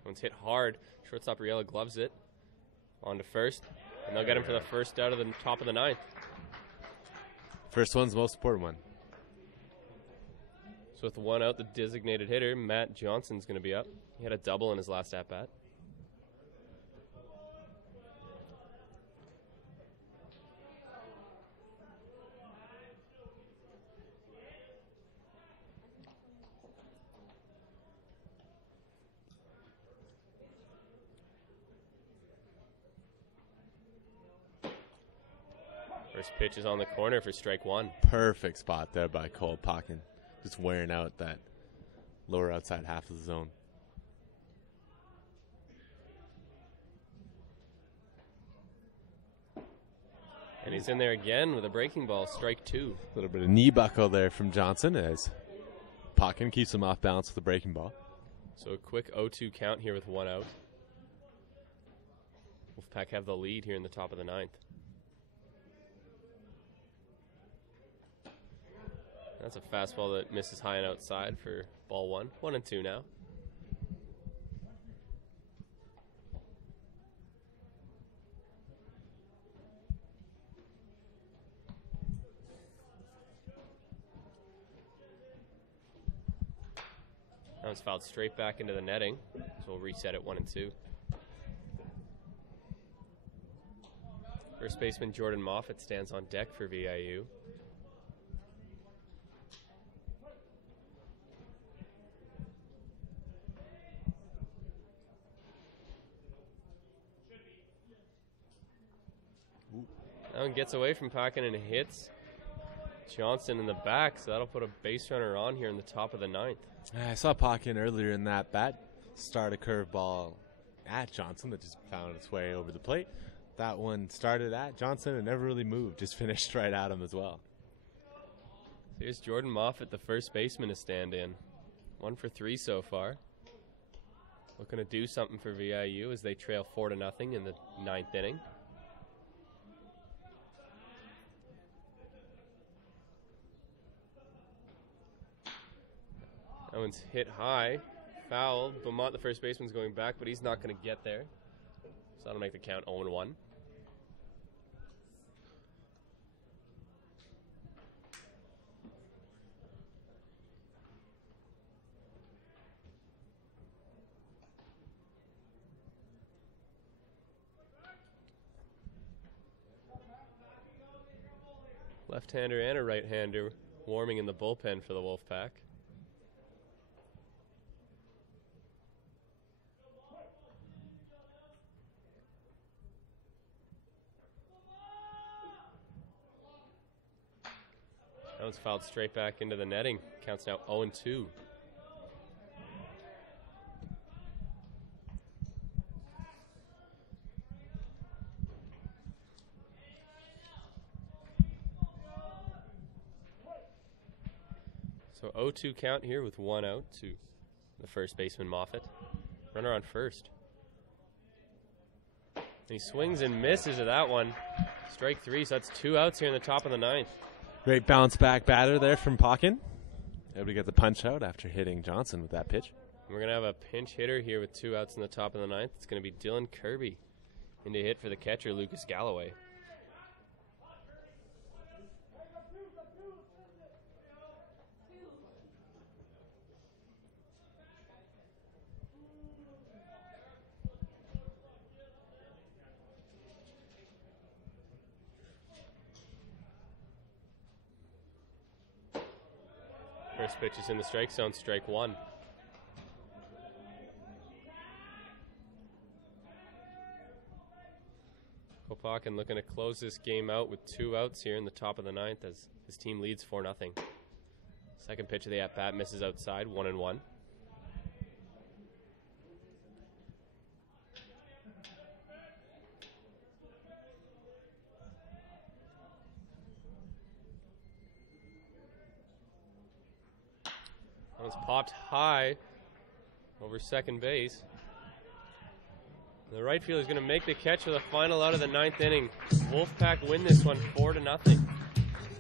One's hit hard. Shortstop Riella gloves it. On to first. And they'll get him for the first out of the top of the ninth. First one's the most important one. So with one out, the designated hitter, Matt Johnson's going to be up. He had a double in his last at-bat. First pitch is on the corner for strike one. Perfect spot there by Cole Pocken. Just wearing out that lower outside half of the zone. And he's in there again with a breaking ball, strike two. A little bit of knee buckle there from Johnson as Pocken keeps him off balance with the breaking ball. So a quick 0-2 count here with one out. Wolfpack have the lead here in the top of the ninth. That's a fastball that misses high and outside for ball one. 1-2 now. That one's fouled straight back into the netting. So we'll reset at 1-2. First baseman Jordan Moffett stands on deck for VIU. That one gets away from Pocken and hits Johnson in the back, so that'll put a base runner on here in the top of the ninth. I saw Pocken earlier in that bat start a curveball at Johnson that just found its way over the plate. That one started at Johnson and never really moved, just finished right at him as well. Here's Jordan Moffett, the first baseman, to stand in. 1 for 3 so far. Looking to do something for VIU as they trail 4-0 in the ninth inning. That one's hit high, fouled. Beaumont, the first baseman's going back, but he's not going to get there. So that'll make the count 0-1. Left-hander and a right-hander warming in the bullpen for the Wolfpack. That was fouled straight back into the netting. Counts now 0-2. So 0-2 count here with one out to the first baseman Moffett. Runner on first. And he swings and misses at that one. Strike three, so that's 2 outs here in the top of the ninth. Great bounce back batter there from Pocken. Able to get the punch out after hitting Johnson with that pitch. We're going to have a pinch hitter here with 2 outs in the top of the ninth. It's going to be Dylan Kirby in to hit for the catcher, Lucas Galloway. First pitch is in the strike zone, strike one. Kopakin looking to close this game out with 2 outs here in the top of the ninth as his team leads 4-0. Second pitch of the at-bat misses outside, 1-1. It's popped high over second base. The right fielder is going to make the catch for the final out of the 9th inning. Wolfpack win this one 4-0.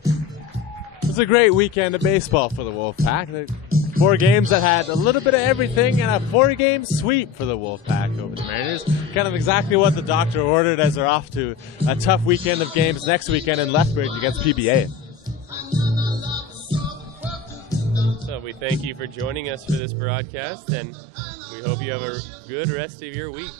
It was a great weekend of baseball for the Wolfpack. 4 games that had a little bit of everything, and a 4-game sweep for the Wolfpack over the Mariners. Kind of exactly what the doctor ordered, as they're off to a tough weekend of games next weekend in Lethbridge against PBA. So we thank you for joining us for this broadcast, and we hope you have a good rest of your week.